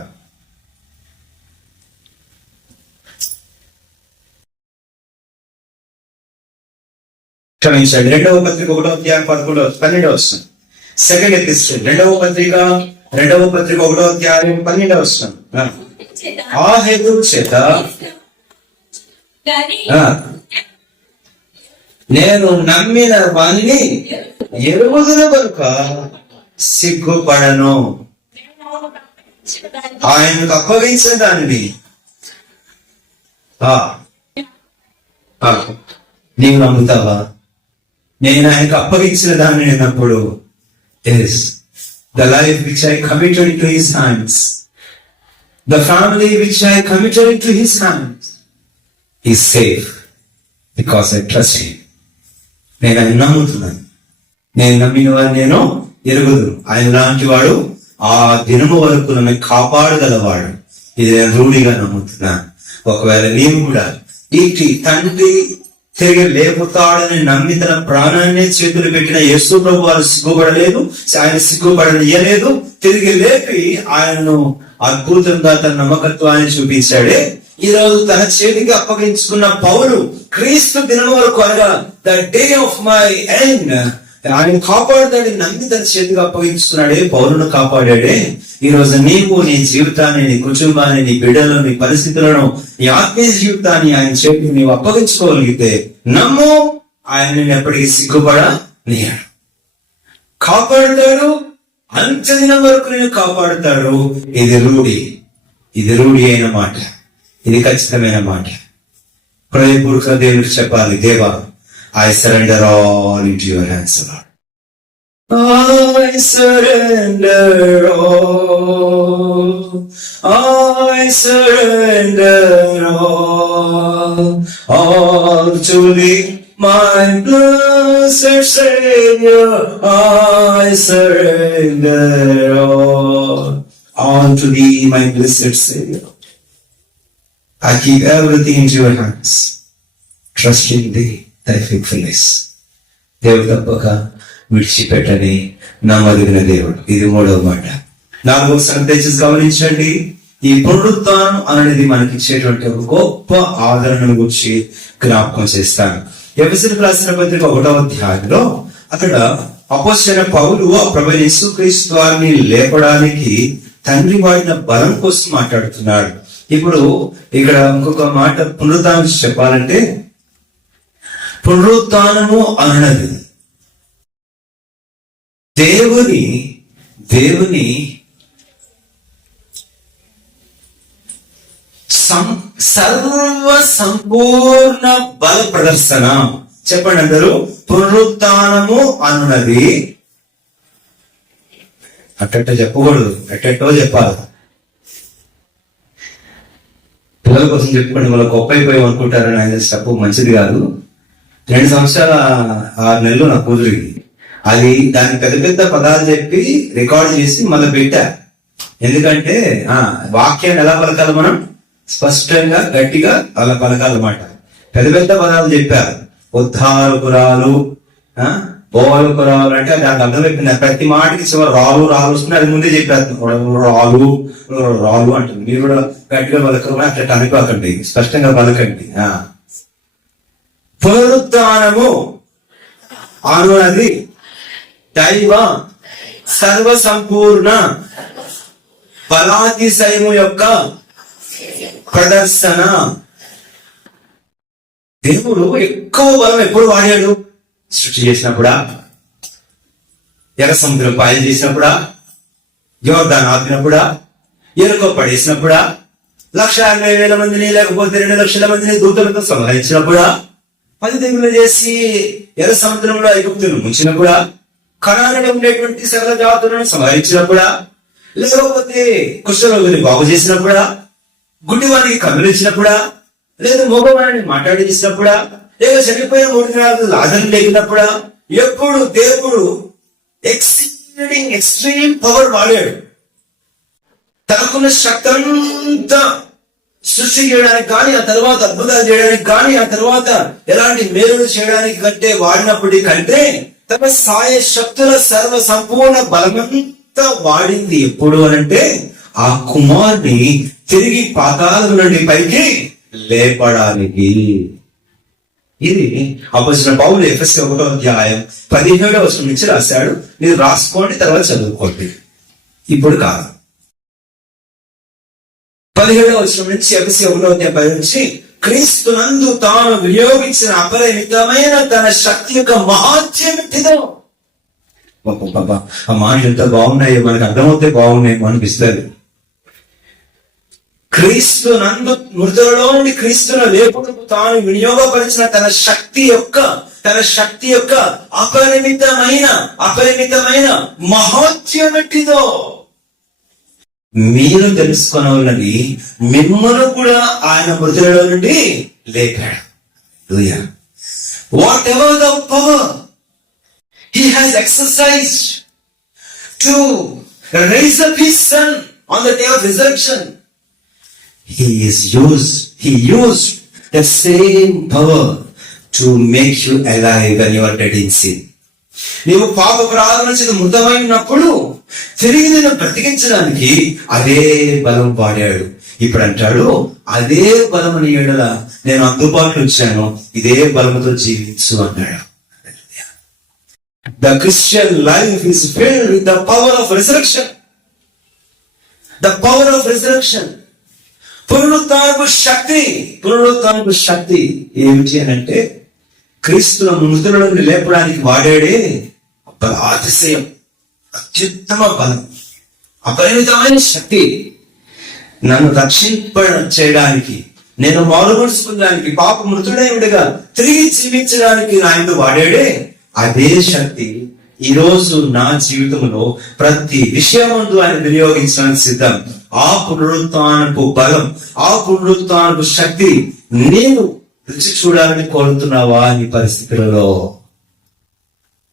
క్షమించండి, 2వ పత్రిక 1వ అధ్యాయం 12వ వచనం. సెకండ్ ఎపిసోడ్ 2వ పత్రిక 1వ అధ్యాయం 12వ వచనం. ఆ హేతు చేత నేను నమ్మిన వాణిని ఎరుగుదును కనుక సిగ్గుపడను. ఆయనకు అప్పగించిన దానిని నీవు నమ్ముతావా? నేను ఆయనకు అప్పగించిన దాన్ని అన్నప్పుడు, yes, the life which I committed into his hands, the family which I committed into his hands is safe because I trust him. నేను ఆయన నమ్ముతున్నాను. నేను నమ్మిన వాడు నేను ఎరుగుదును. ఆయన లాంటి వాడు ఆ దినము వరకు నన్ను కాపాడగలవాడు. ఇది నేను రూఢిగా నమ్ముతున్నాను. ఒకవేళ నీవు కూడా ఇటు తండ్రి తిరిగి లేపుతాడని నమ్మి తన ప్రాణాన్ని చేతులు పెట్టిన యేసు ప్రభు వారు సిగ్గుపడలేదు, ఆయన సిగ్గుపడనియలేదు. తిరిగి లేపి ఆయనను అద్భుతంగా తన నమ్మకత్వాన్ని చూపించాడే. ఈ రోజు తన చేతికి అప్పగించుకున్న పౌలు క్రీస్తు దినం వరకు, అనగా the day of my end, ఆయన కాపాడుతాడని నమ్మి తన చేతికి అప్పగించుకున్నాడే, పౌరును కాపాడాడే. ఈ రోజు నీవు నీ జీవితాన్ని, నీ కుటుంబాన్ని, నీ బిడ్డలను, నీ పరిస్థితులను, నీ ఆత్మీయ జీవితాన్ని ఆయన చేతికి నీవు అప్పగించుకోగలిగితే నమ్ము, ఆయన ఎప్పటికీ సిగ్గుపడనియ్యడు. కాపాడుతాడు, అంత్యదినం వరకు నేను కాపాడుతాడు. ఇది రూఢి అయిన మాట, ఇది ఖచ్చితమైన మాట. హృదయపూర్వక దేవుడికి చెప్పాలి, దేవా, I surrender all into your hands, Lord. I surrender all. I surrender all to thee, my blessed Savior. I surrender all to thee, my blessed Savior. I keep everything into your hands, trusting thee, thy faithfulness. దేవుడు తప్పక విడిచిపెట్టని నమ్మదగిన దేవుడు. ఇది 3వ మాట. 4వ సంగతి గమనించండి. ఈ పునరుత్థానం అనేది మనకి ఇచ్చేటువంటి ఒక గొప్ప ఆదరణను గురించి జ్ఞాపకం చేస్తాను. ఎఫెసీయులకు రాసిన పత్రిక 1వ అధ్యాయంలో అక్కడ అపోస్తలుడైన పౌలు ఆ ప్రభువైన యేసుక్రీస్తు వారిని లేపడానికి తండ్రి వాడిన బలం కోసం మాట్లాడుతున్నాడు. ఇప్పుడు ఇక్కడ ఇంకొక మాట పునరుత్థానం చెప్పాలంటే, పునరుత్థానము అన్నది దేవుని సర్వ సంపూర్ణ బల ప్రదర్శన. చెప్పండి అందరూ. పునరుత్థానము అన్నది అట్టట్ట చెప్పకూడదు, ఎట్టెట్టో చెప్పాలి. పిల్లల కోసం చెప్పుకోండి, వాళ్ళ గొప్ప అయిపోయాం అనుకుంటారని ఆయన తప్పు, మంచిది కాదు. 2 సంవత్సరాల 6 నెలలు నా కూతురికి, అది దాని పెద్ద పెద్ద పదాలు చెప్పి రికార్డ్ చేసి మళ్ళీ పెట్టా. ఎందుకంటే వాక్యాన్ని ఎలా పలకాలి, మనం స్పష్టంగా గట్టిగా అలా పలకాలన్నమాట. పెద్ద పెద్ద పదాలు చెప్పారు. ఉద్ధారకురాలు, బోధకురాలు అంటే దానికి అర్థం చెప్పింది. ప్రతి మాటకి చివరి రాలు వస్తుంది, అది ముందే చెప్పారు. రాలు అంటుంది. మీరు కూడా గట్టిగా పలకరు, అట్లా అనుకోకండి, స్పష్టంగా పలకండి. పునరుత్థానము అన్నది దైవ సర్వ సంపూర్ణ బలాతిశయము యొక్క ప్రదర్శన. దేవుడు ఎక్కువ బలం ఎప్పుడు వాడాడు? సృష్టి చేసినప్పుడా, ఎర్ర సముద్రం పాయలు చేసినప్పుడా, యోర్దాను ఆపినప్పుడా, ఎరుకో పడేసినప్పుడా, 1,50,000 మందిని లేకపోతే 2 లక్షల మందిని దూతలతో సంహరించినప్పుడా, 10 తెగులు చేసి ఎర్ర సముద్రంలో ఐగుప్తులను ముంచినప్పుడా, కనానులో ఉండేటువంటి సకల జాతులను సంహరించినప్పుడా, లేకపోతే కుష్ఠరోగుని బాగు చేసినప్పుడా, గుడ్డివానికి కన్నులిచ్చినప్పుడా, లేదా మోగవాడిని మాట్లాడించినప్పుడా, లేక చనిపోయిన 3 దినాలు లాజరును లేపినప్పుడా, ఎప్పుడు దేవుడు ఎక్స్ట్రీమ్ పవర్ వాడాడు. తనకున్న శక్తి అంతా సృష్టి చేయడానికి కానీ, ఆ తర్వాత అద్భుతాలు చేయడానికి కానీ, ఆ తర్వాత ఎలాంటి మేలులు చేయడానికి కంటే వాడినప్పటి కంటే తన సాయ శక్తుల సర్వ సంపూర్ణ బలమంతా వాడింది ఎప్పుడు అనంటే ఆ కుమారుని తిరిగి పాతాళం నుండి పైకి లేపడానికి. ఇది అపోస్తలుడైన పౌలు ఎఫెసీయులకు 1వ అధ్యాయం 17వ వచనం నుంచి రాశాడు. మీరు రాసుకోండి, తర్వాత చదువుకోండి, ఇప్పుడు కాదు. 17వ వచనం నుంచి ఎఫెసీయులకు 1వ అధ్యాయం 10 నుంచి, క్రీస్తునందు తాను వినియోగించిన అపరిమితమైన తన శక్తి యొక్క మహాత్యం ఏంటిదో. ఆ మాటలు ఎంత బాగున్నాయో, మనకు అర్థమవుతే బాగున్నాయేమో అనిపిస్తుంది. క్రీస్తునందు మృతులలో నుండి క్రీస్తును లేపుటకు తాను వినియోగపరిచిన తన శక్తి యొక్క అపరిమితమైన మహోత్యం ఎట్టిదో మీరు తెలుసుకొనవలనని మిమ్మల్ని కూడా ఆయన మృతులలో నుండి లేపాడు. What ever the power he has exercised to raise up his son on the day of resurrection, he used the same power to make you alive when you are dead in sin. నీవు పాప ప్రారంభం చేత మృతమైనప్పుడు తిరిగి నేను బ్రతికించడానికి అదే బలం వాడాడు. ఇప్పుడు అంటాడు, అదే బలముని ఎడల నేను అందుబాటులో వచ్చాను, ఇదే బలముతో జీవించు అన్నాడు. The Christian life is filled with the power of resurrection. The power of resurrection. పునరుత్థానపు శక్తి ఏమిటి అని అంటే, క్రీస్తును మృతుల నుండి లేపడానికి వాడాడే అతిశయం, అత్యుత్తమ బలం, అపరిమితమైన శక్తి. నన్ను రక్షింప చేయడానికి, నేను మారుపరుచుకోవడానికి, పాప మృతుడై ఉండగా తిరిగి జీవించడానికి ఆయన వాడాడే అదే శక్తి ఈ రోజు నా జీవితంలో ప్రతి విషయమందు ఆయన వినియోగించడానికి సిద్ధం. ఆ పునరుత్థానపు బలం, ఆ పునరుత్థానపు శక్తి నేను రుచి చూడాలని కోరుతున్నావా నీ పరిస్థితులలో?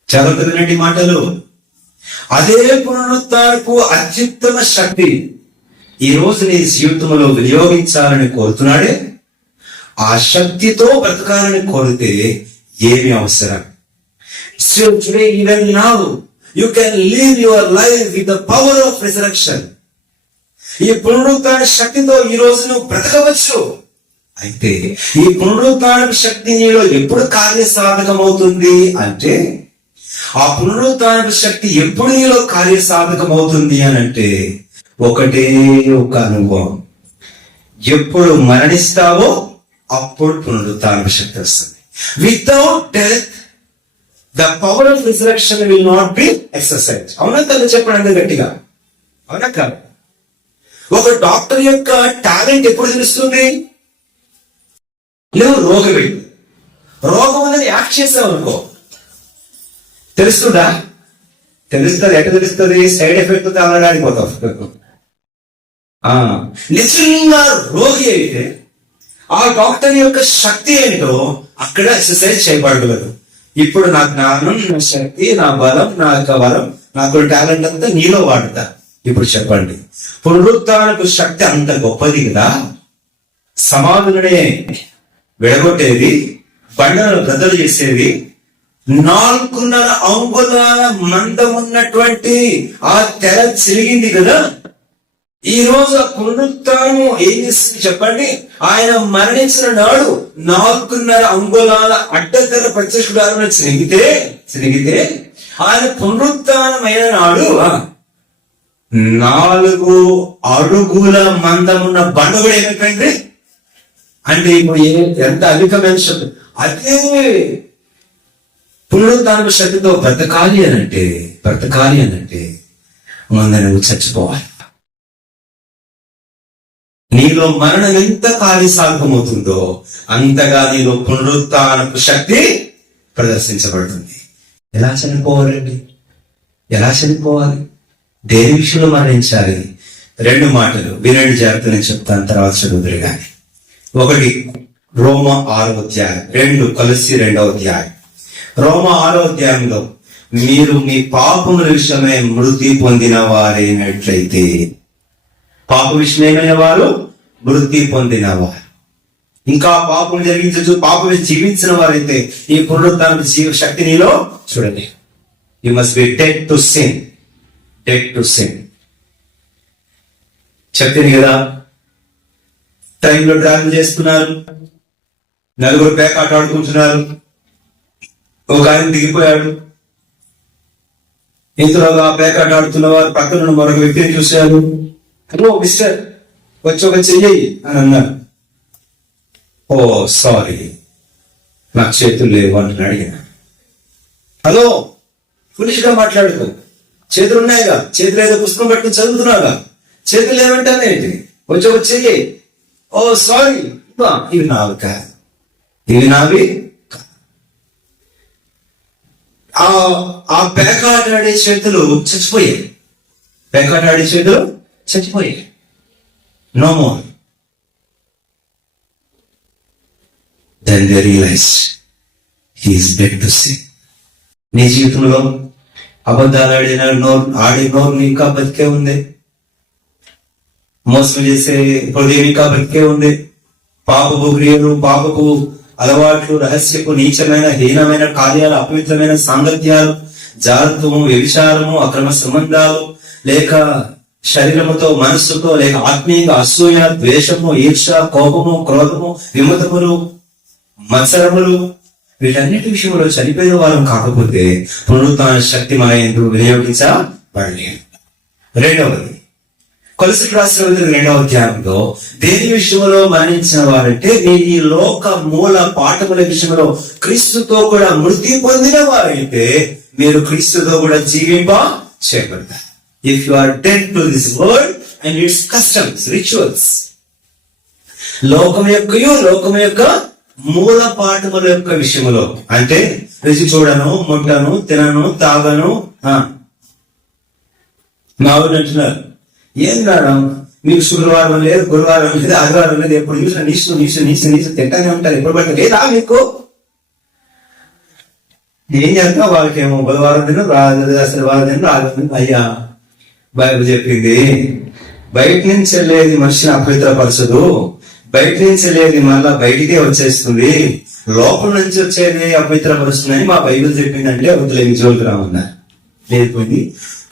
జాగ్రత్త వినండి మాటలు. అదే పునరుత్థానపు అత్యుత్తమ శక్తి ఈ రోజు నీ జీవితంలో వినియోగించాలని కోరుతున్నాడే. ఆ శక్తితో బ్రతకాలని కోరితే ఏమి అవసరం? So today, even now, you can live your life with the power of resurrection. ఈ పునరుత్థాన శక్తితో ఈ రోజు నువ్వు బ్రతకవచ్చు. అయితే ఈ పునరుత్థాన శక్తి నీలో ఎప్పుడు కార్యసాధకం అవుతుంది అంటే, ఆ పునరుత్థాన శక్తి ఎప్పుడు నీలో కార్యసాధకం అవుతుంది అని అంటే, ఒకటే ఒక అనుభవం. ఎప్పుడు మరణిస్తావో అప్పుడు పునరుత్థాన శక్తి వస్తుంది. Without death the power of resurrection will not be exercise. అవునా కదా? చెప్పండి గట్టిగా. అవునా కాదు? ఒక డాక్టర్ యొక్క టాలెంట్ ఎప్పుడు తెలుస్తుంది? లేదు, రోగం అనేది యాక్ట్ చేసావు అనుకో, తెలుస్తుందా? తెలుస్తుంది. ఎక్కడ తెలుస్తుంది? సైడ్ ఎఫెక్ట్ తగలడానికి పోతావు. నిజంగా రోగి అయితే ఆ డాక్టర్ యొక్క శక్తి ఏంటో అక్కడ ఎక్సర్సైజ్ చేయబడగలదు. ఇప్పుడు నా జ్ఞానం, నా శక్తి, నా బలం, నా యొక్క బలం, నాకు టాలెంట్ అంతా నీలో వాడుతా. ఇప్పుడు చెప్పండి, పునరుత్థానపు శక్తి అంత గొప్పది కదా. సమాధులనే విడగొట్టేది, బండలను బద్దలు చేసేది, 4.5 అంగుళాల మందం ఉన్నటువంటి ఆ తెర చిరిగింది కదా. ఈ రోజు ఆ పునరుత్థానము ఏం చేస్తుంది చెప్పండి? ఆయన మరణించిన నాడు 4.5 అంగుళాల అడ్డతెర ప్రత్యక్షుడాలను చిరిగితే ఆయన పునరుత్థానమైన నాడు 4 అడుగుల మందమున్న బండ కూడా ఏమైపోయింది అంటే, ఇప్పుడు ఎంత అధికమైన శక్తి. అదే పునరుత్థాన శక్తితో బ్రతకాలి అనంటే ముందు నువ్వు చచ్చిపోవాలి. నీలో మరణం ఎంత కార్యసాధకమవుతుందో అంతగా నీలో పునరుత్థానపు శక్తి ప్రదర్శించబడుతుంది. ఎలా చనిపోవాలండి? ఎలా చనిపోవాలి? దేని విషయంలో మరణించాలి? 2 మాటలు వినండి, జాగ్రత్త. నేను చెప్తాను, తర్వాత చదువుదురు గాని. 1 రోమ 6వ అధ్యాయం, 2 కొలస్సీ 2వ అధ్యాయం. రోమ 6వ అధ్యాయంలో, మీరు మీ పాపముల విషయమే మృతి పొందిన వారైనట్లయితే, పాప విషయమైన వారు మృతి పొందినవారు, ఇంకా పాపం జరిగించచ్చు, పాపం జీవించిన వారైతే ఈ పునరుత్థాన జీవ శక్తి నీలో చూడండి. You must be dead to sin. చెప్పింది కదా, ట్రైన్లో ట్రావెల్ చేస్తున్నారు, 4 పేకాట ఆడుకుంటున్నారు. ఒక ఆయన దిగిపోయాడు. ఇంతలోగా ఆ పేకాట ఆడుతున్న వారు పక్కన మరొక వ్యక్తిని చూశారు. హలో మిస్టర్, వచ్చి ఒక చెయ్యి అని అన్నారు. ఓ సారీ, నాకు చేతులు లేవు అని అడిగిన. హలో, పురుషుగా మాట్లాడుకో, చేతులు ఉన్నాయిగా, చేతులు ఏదో పుస్తకం పట్టుకుని చదువుతున్నాగా, చేతులు లేవంటానేంటి, వచ్చి ఒక చెయ్యి. ఓ సారీ, ఇవి నావి కాదు, ఇవి నావి. ఆ పేకాట ఆడే చేతులు చచ్చిపోయాయి. No more. Then they realized he is dead to sin. నీ జీవితంలో అబద్ధాలు ఆడిన నోరు ఇంకా బతికే ఉంది. మోసం చేసే హృదయం ఇంకా బతికే ఉంది. పాపపు క్రియలు, పాపపు అలవాట్లు, రహస్యపు నీచమైన హీనమైన కార్యాలు, అపవిత్రమైన సాంగత్యాలు, జారత్వము, వ్యభిచారము, అక్రమ సంబంధాలు, లేక శరీరముతో, మనస్సుతో, లేక ఆత్మీయంగా అసూయ, ద్వేషము, ఈర్ష, కోపము, క్రోధము, విమతములు, మత్సరములు, వీటన్నిటి విషయంలో చనిపోయిన వారం కాకపోతే పునరుత్థాన శక్తి మన యందు వినియోగించబడలేదు. 2వది కొలస్సీకి రాసిన 2వ అధ్యాయంలో, దేని విషయంలో మరణించిన వారంటే, ఈ లోక మూల పాఠముల విషయంలో క్రీస్తుతో కూడా మృతి పొందిన వారైతే మీరు క్రీస్తుతో కూడా జీవింప చేయబడతారు. If you are dead to this world and its customs, rituals, లోకం యొక్క మూల పాఠముల యొక్క విషయంలో, అంటే రుచి చూడను, ముట్టను, తినను, తాగను, మావునంటున్నారు. ఏం మేడం, మీకు శుక్రవారం లేదు, గురువారం లేదు, ఆదివారం లేదు, ఎప్పుడు చూసినా నీసు తింటానే ఉంటారు. ఎప్పుడు పడితే లేదా మీకు ఏం చేస్తాం? వాళ్ళకేమో బుధవారం తిన, అసలు వారం తిన, ఆదివారం. అయ్యా, బైబిల్ చెప్పింది బయట నుంచి వెళ్ళేది మనిషిని అపవిత్రపరచదు, బయట నుంచి వెళ్ళేది మళ్ళా బయటికే వచ్చేస్తుంది, లోపల నుంచి వచ్చేది అపవిత్రపరుస్తుందని మా బైబిల్ చెప్పిందంటే వద్దులేదు జోలికి రామన్నారు. లేకపోయింది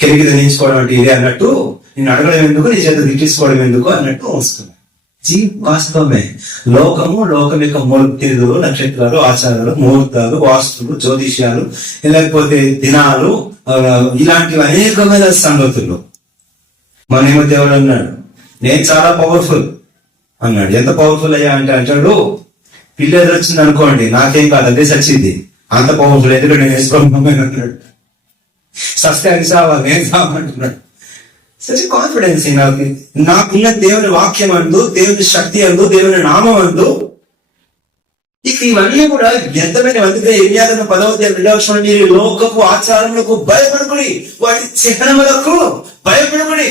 కెలికి ధరించుకోవడం అంటే ఇదే అన్నట్టు, నేను అడగడం ఎందుకు, నీ చేత దిట్టించుకోవడం ఎందుకు అన్నట్టు వస్తుంది. వాస్తవమే, లోకం యొక్క మూర్తిలు, నక్షత్రాలు, ఆచారాలు, ముహూర్తాలు, వాస్తులు, జ్యోతిష్యాలు, లేకపోతే దినాలు, ఇలాంటివి అనేకమైన సంగతులు. మన దేవుడు అన్నాడు, నేను చాలా పవర్ఫుల్ అన్నాడు. ఎంత పవర్ఫుల్ అయ్యా అంటే అంటాడు, పిల్ల ఎదురొచ్చింది అనుకోండి, నాకేం కాదు, అదే సచ్చింది, అంత పవర్ఫుల్, ఎందుకంటే నేను వేసుకోమని అన్నాడు. సస్యాన్ని సావాలి, నేను సామంటున్నాడు. సచ్ కాన్ఫిడెన్స్ నాకున్న దేవుని వాక్యం అందు, దేవుని శక్తి అందు, దేవుని నామం అందు. ఇక ఇవన్నీ కూడా వ్యర్థమైన. అందుకే ఎన్యాదన 10వ మీరు లోకపు ఆచారములకు భయపడుకుని, వాటి చిహ్నములకు భయపడుకుని.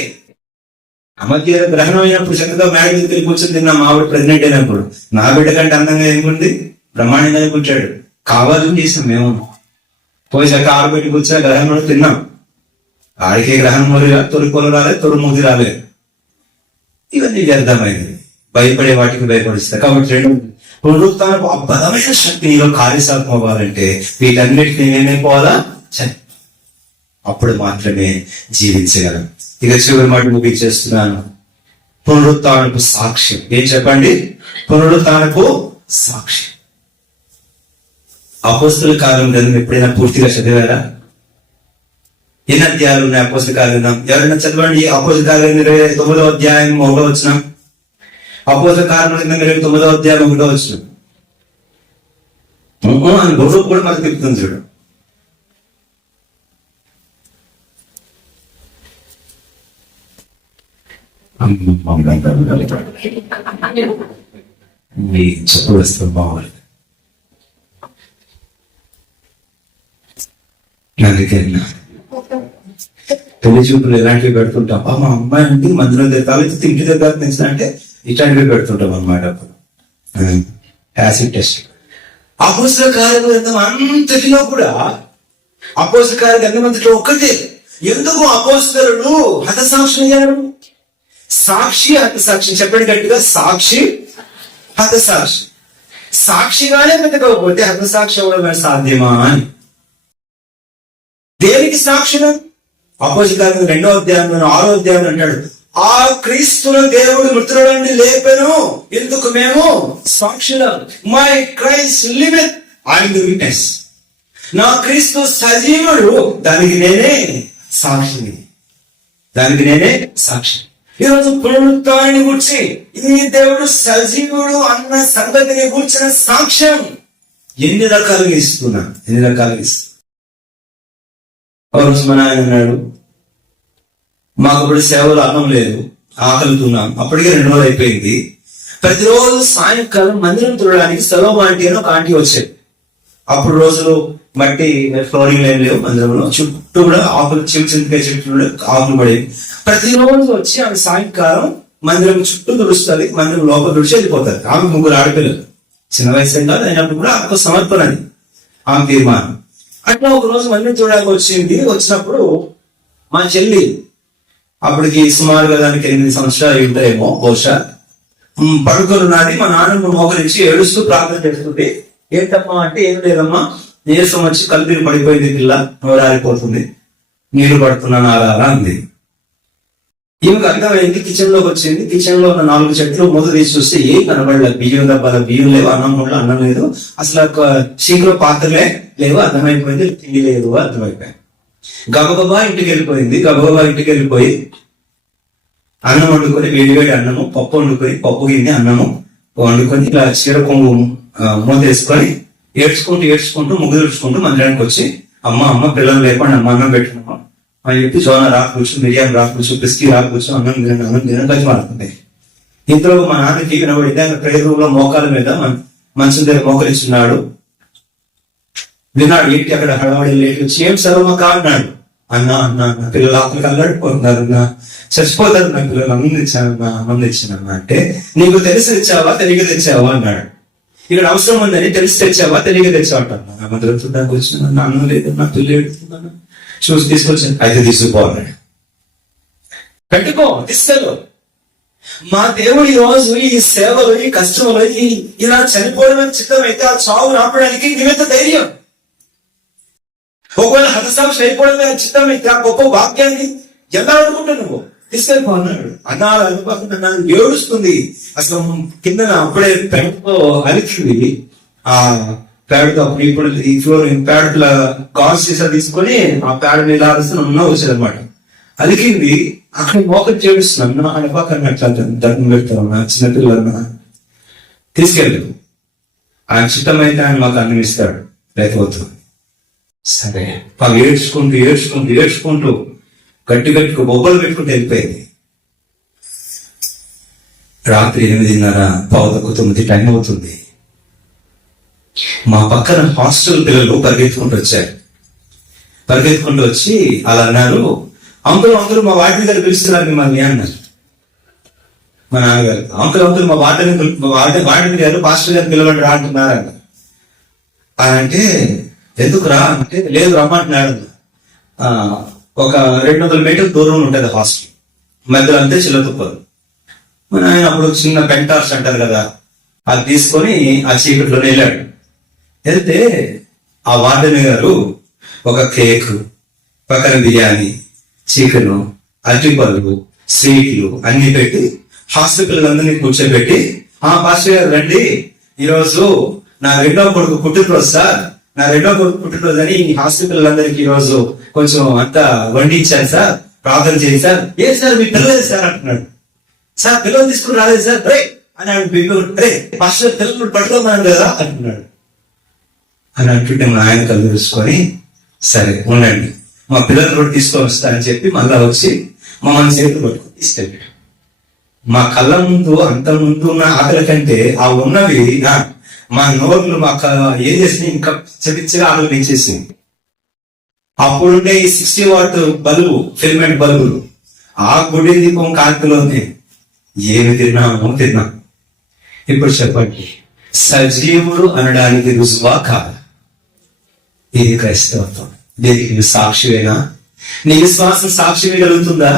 ఆ మధ్య గ్రహణం అయినప్పుడు చక్కగా మేడ మీద తిరిగి కూర్చొని తిన్నా. మా ఆవిడ ప్రెగ్నెంట్ అయినప్పుడు నా బిడ్డ కంటే అందంగా ఏముంది, బ్రహ్మాండంగానే కూర్చాడు. కావాలని చేసాం మేము, పోయి చక్క ఆడబెట్టి కూర్చొని గ్రహణంలో తిన్నాం. ఆడికే గ్రహణం తొలిపొలు రాలేదు, తొలిమూది రాలేదు. ఇవన్నీ వ్యర్థమైనది, భయపడే వాటికి భయపడిస్తాయి. కాబట్టి పునరుత్థానపు ఆ బలమైన శక్తి నీలో కార్యసాధం అవ్వాలంటే వీటన్నిటిని ఏమైపోవాలా, అప్పుడు మాత్రమే జీవించగలం. ఇక చివరి మాట ముగించేస్తున్నాను. పునరుత్థానపు సాక్ష్యం ఏం చెప్పండి? పునరుత్థానపు సాక్ష్యం. అపోస్తల కాలం గ్రంథం ఎప్పుడైనా పూర్తిగా చదివారా? ఎన్ని అధ్యాయాలు ఉన్నాయి అపోస్తల కార్యం? ఎవరైనా చదవండి. అపోస్తల కార్యం 29వ అధ్యాయం 1వ వచనం. అపోస్తల కార్యం 29వ అధ్యాయం 1వ వచనం. అని గొడవ కూడా మనకు చెప్తుంది చూడు. చెప్పు వస్తుంది బాగుంది. పెళ్లి చూపులు ఎలాంటివి పెడుతుంటాం. మా అమ్మాయి అంటే మందులో తిరగాలి, ఇంటి దగ్గర తెచ్చిన అంటే ఇట్లాంటివి పెడుతుంటాం అన్నమాట. Acid test. అపోస్తల కార్యం అంతటిలో కూడా, అపోస్తల కార్యం అంతటిలో ఒక్కటే. ఎందుకు అపోస్తలుడు హతసాక్షి అయ్యారు? సాక్షి హతసాక్షి. చెప్పండి గట్టిగా, సాక్షి హతసాక్షి. సాక్షిగానే వెతకపోతే హతసాక్షి అవ్వడం సాధ్యమా అని. దేనికి సాక్షులు? అపోస్తల కార్యం 2వ అధ్యాయం 6వ అధ్యాయం అంటాడు, ఆ క్రీస్తును దేవుడు మృతుల నుండి లేపెను, ఎందుకు మేము సాక్షులం. My Christ liveth, I am the witness. నా క్రీస్తు సజీవుడు, దానికి నేనే సాక్షిని, దానికి నేనే సాక్షి. ఈరోజు పునరుత్థానాన్ని గురించి, ఈ దేవుడు సజీవుడు అన్న సంగతిని గురించిన సాక్ష్యం ఎన్ని రకాలుగా ఇస్తున్నా, ఎన్ని రకాలుగా ఇస్తున్నా. మన ఆయన అన్నాడు, మాకు ఇప్పుడు సేవలు అన్నం లేదు, ఆకలితున్నాం. అప్పటికే 2 రోజులు అయిపోయింది. ప్రతిరోజు సాయంకాలం మందిరం తుడడానికి సెలవు ఆంటీ అని ఒక ఆంటీ వచ్చేది. అప్పుడు రోజులు మట్టి ఫ్లోరింగ్ ఏం లేవు మందిరంలో, చుట్టూ కూడా ఆకులు, చింతకాయ చెట్లు ఆకులు పడేవి. ప్రతిరోజు వచ్చి ఆమె సాయంకాలం మందిరం చుట్టూ తుడుస్తుంది, మందిరం లోపల తుడిచి వెళ్ళిపోతారు. ఆమె 3 ఆడపిల్లలు, చిన్న వయసు కాదు, అయినప్పుడు కూడా ఆమెకు సమర్పణ అని ఆమె తీర్మానం. అట్లా ఒక రోజు మందిరం చూడడానికి వచ్చింది. వచ్చినప్పుడు మా చెల్లి, అప్పటికి సుమారుగా దానికి 8 సంవత్సరాలు ఉంటాయేమో బహుశా, పడుకొని నాది. మా నాన్నమ్మ మోకరించి ఏడుస్తూ ప్రార్థన చేస్తుంది. ఏంటమ్మా అంటే, ఏం లేదమ్మా, నీరసం వచ్చి కళ్ళు పడిపోయింది, పిల్ల నోరారిపోతుంది, నీళ్లు పడుతున్నాను అలా అంది. ఈమెకు అర్థమైంది. కిచెన్ లోకి వచ్చింది. కిచెన్ లో ఉన్న 4 చెట్లు మూత తీసి చూస్తే ఏం కనబడలేదు. బియ్యం దెబ్బల బియ్యం లేవు, అన్నం లేదు, అసలు షీక్లో పాత్రలే లేవు. అర్థమైపోయింది, తిండి లేదు, అర్థమైపోయింది. గబగబా ఇంటికి వెళ్ళిపోయింది. గబగబా ఇంటికి వెళ్ళిపోయి అన్నం వండుకొని, వేడివేడి అన్నము, పప్పు వండుకొని, పప్పు గిన్నె అన్నము వండుకొని, ఇలా చీర కొంగు మూత వేసుకొని ఏడ్చుకుంటూ ముగ్గు తుడుచుకుంటూ మందిరానికి వచ్చి, అమ్మ పిల్లలు లేకుండా అమ్మ అన్నం పెట్టుకున్నాం అని చెప్పి, జోన రాకూర్చు, మిరియాలు రాకూర్చు, బిస్కీ రాకూర్చు, అన్నం తినడం కలిసి మారుతుంది. ఇంతలో మా నాన్నకి వినబడింది. ఆయన ప్రేయర్ రూమ్ లో మోకాల మీద మంచం దగ్గర మోకరిస్తున్నాడు. విన్నాడు, ఏంటి అక్కడ హడావడి లేట్ వచ్చి, ఏం సర్వమక్క అన్నాడు. అన్న పిల్లలు ఆకలికి అల్లాడిపోతున్నారు, చచ్చిపోతారు, నా పిల్లలు అన్నం తెచ్చానమ్మా అంటే, నీకు తెలిసి తెచ్చావా తెలియక తెచ్చావా అన్నాడు. ఇక్కడ అవసరం ఉందని తెలిసి తెచ్చావా తెలియక తెచ్చావా అంటాను. నా మందిరం చూడడానికి వచ్చిన, నా అన్నం లేదు, నా పిల్లలు ఎడుతున్నాను, చూసి తీసుకొచ్చాను. అయితే తీసుకుపోవాలన్నాడు. పెట్టుకో, తీసుకెళ్ళు. మా దేవుడు ఈ రోజు ఈ సేవలు, ఈ కష్టములు, ఇలా చనిపోవడం చిత్తమైతే ఆ చావు రాపడానికి నీవెంత ధైర్యం? ఒకవేళ హతసాక్షి అయిపోవడమే చిత్తమైతే ఆ గొప్ప వాక్యాన్ని ఎలా అనుకుంటావు నువ్వు? తీసుకెళ్ళిపో అన్నాడు. అన్నాడు అనుకోకుండా ఏడుస్తుంది. అసలు కింద అప్పుడే పెంటతో అలికింది. ఆ పేడతో ఇప్పుడు ఈ ఫ్లోర్ పేడల గాజు సీసా తీసుకొని ఆ పేడ మీద వచ్చేది అనమాట. అలికింది. అక్కడ మోకటి చేడుస్తున్నాను అనుకోకుండా దండం పెడతాను. చిన్నపిల్లలన్నా తీసుకెళ్ళదు. ఆయన చిత్తమైతే ఆయన మాకు అన్నం ఇస్తాడు, లేకపోతే సరే. వాళ్ళు ఏడ్చుకుంటూ గట్టి బొబ్బలు పెట్టుకుంటూ వెళ్ళిపోయింది. రాత్రి 8:30 టైం అవుతుంది. మా పక్కన హాస్టల్ పిల్లలు పరిగెత్తుకుంటూ వచ్చి అలా అన్నారు, అంకుల్ మా వార్డెన్ గారు పిలుస్తున్నారు మిమ్మల్ని అన్నారు. మా నాన్నగారు, అంకుల్ మా వార్డెన్ గారు పాస్టర్ గారు పిలవండి రా అంటున్నారు. అంటే ఎందుకు రా అంటే, లేదు రమ్మంటున్నాడు. ఒక 200 మీటర్ల దూరం ఉంటుంది హాస్టల్, మధ్యలో అంతే చిల్లతుప్పలు. మన ఆయన అప్పుడు చిన్న పెంటార్స్ అంటారు కదా, అది తీసుకొని ఆ చీకట్లోనే వెళ్ళాడు. వెళ్తే ఆ వార్డెన్ గారు ఒక కేక్, పక్కన బిర్యానీ, చికెన్, అరటిపళ్ళు, స్వీట్లు అన్ని పెట్టి హాస్టల్ పిల్లలందరినీ కూర్చోబెట్టి, పాస్టర్ గారు రండి, ఈరోజు నా 2వ కొడుకు పుట్టినరోజు సార్, నా 2వ కొడుకు పుట్టినరోజు అని ఈ హాస్టల్ పిల్లలందరికీ ఈరోజు కొంచెం అంతా వండించాను సార్, ప్రార్థన చేయండి సార్. ఏ సార్ మీ పిల్లలేదు సార్ అంటున్నాడు. సార్ పిల్లలు తీసుకుని రాలేదు సార్ రే అని రే పాస్టర్ పిల్లలు పట్టుకోమన్నాడు కదా అంటున్నాడు. అని అంటుంటే మా ఆయన కళ్ళు చూసుకొని, సరే ఉండండి మా పిల్లలు కూడా తీసుకొని వస్తారని చెప్పి మళ్ళా వచ్చి మమ్మల్ని చేతులు పట్టుకొని తీసుకెళ్ళాడు. మా కళ్ళ ముందు అంత ముందు ఉన్న ఆకలి కంటే ఆ ఉన్నవి మా నోర్లు మాకు ఏం చేసింది, ఇంకా పిచ్చగా ఆకలి పెంచేసింది. అప్పుడుండే ఈ 60 వాట్ బల్బు, ఫిలమెంట్ బల్బులు, ఆ గుడి దీపం కాంతిలోనే ఏమి తిన్నాం. ఇప్పుడు చెప్పండి, సజీవుడు అనడానికి రుజువా కాదు? ఇది క్రైస్తవత్వం. దీనికి సాక్షివేనా? నీ విశ్వాసం సాక్షి కలుగుతుందా?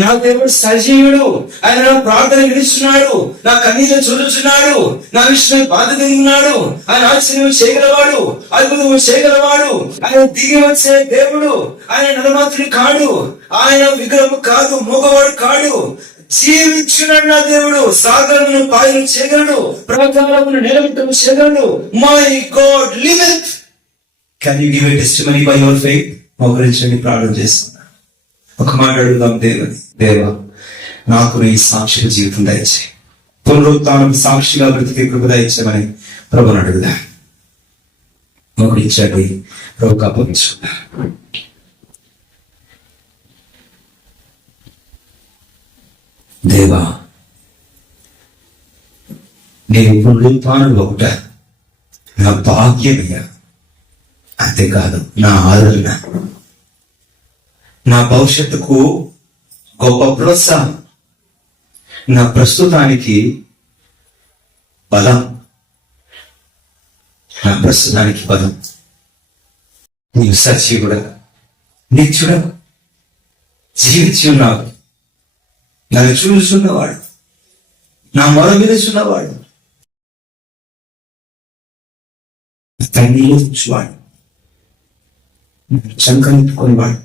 నా దేవుడు సజీవుడు, ఆయన నా ప్రార్థన విడుస్తున్నాడు, నా కన్నీళ్ళు చూడుచున్నాడు, నా విషయం బాధ్యత ఉన్నాడు, ఆయన ఆశ్చర్యం చేయగలవాడు, అద్భుతం చేయగలవాడు, ఆయన దిగి వచ్చే దేవుడు, ఆయన నరమాత్రుడు కాడు, ఆయన విగ్రహం కాదు, మూగవాడు కాడు, జీవించున్నాడు నా దేవుడు. సాగరమును పాయలు చేయగలడు, ప్రకారమును నిలబెట్టము చేయగలడు. My God liveth. Can you give a testimony by your faith? మోకరించండి, ప్రార్థన చేస్తున్నా. ఒక మాట అడుగుదాం, దేవా నాకు నీ సాక్షి జీవితం దయచేయి, పునరుత్థానం సాక్షిగా బ్రతికే కృప దయచేయమని ప్రభుని అడుగుదా. మోకరించండి, ప్రభు అప్పగించుకున్నా. దేవా నేను పునరుత్థానం ఒకట నా భాగ్యమయ్యా, అంతేకాదు నా ఆదరణ, నా భవిష్యత్తుకు గొప్ప ప్రోత్సాహం, నా ప్రస్తుతానికి బలం, నా ప్రస్తుతానికి బలం. నీవు సజీవుడా, నిత్యుడా, జీవించి ఉన్నావు, నన్ను చూస్తున్నవాడు, నా మొర విలుచున్నవాడు, తల్లి వాడు, చంకనెత్తుకునేవాడు,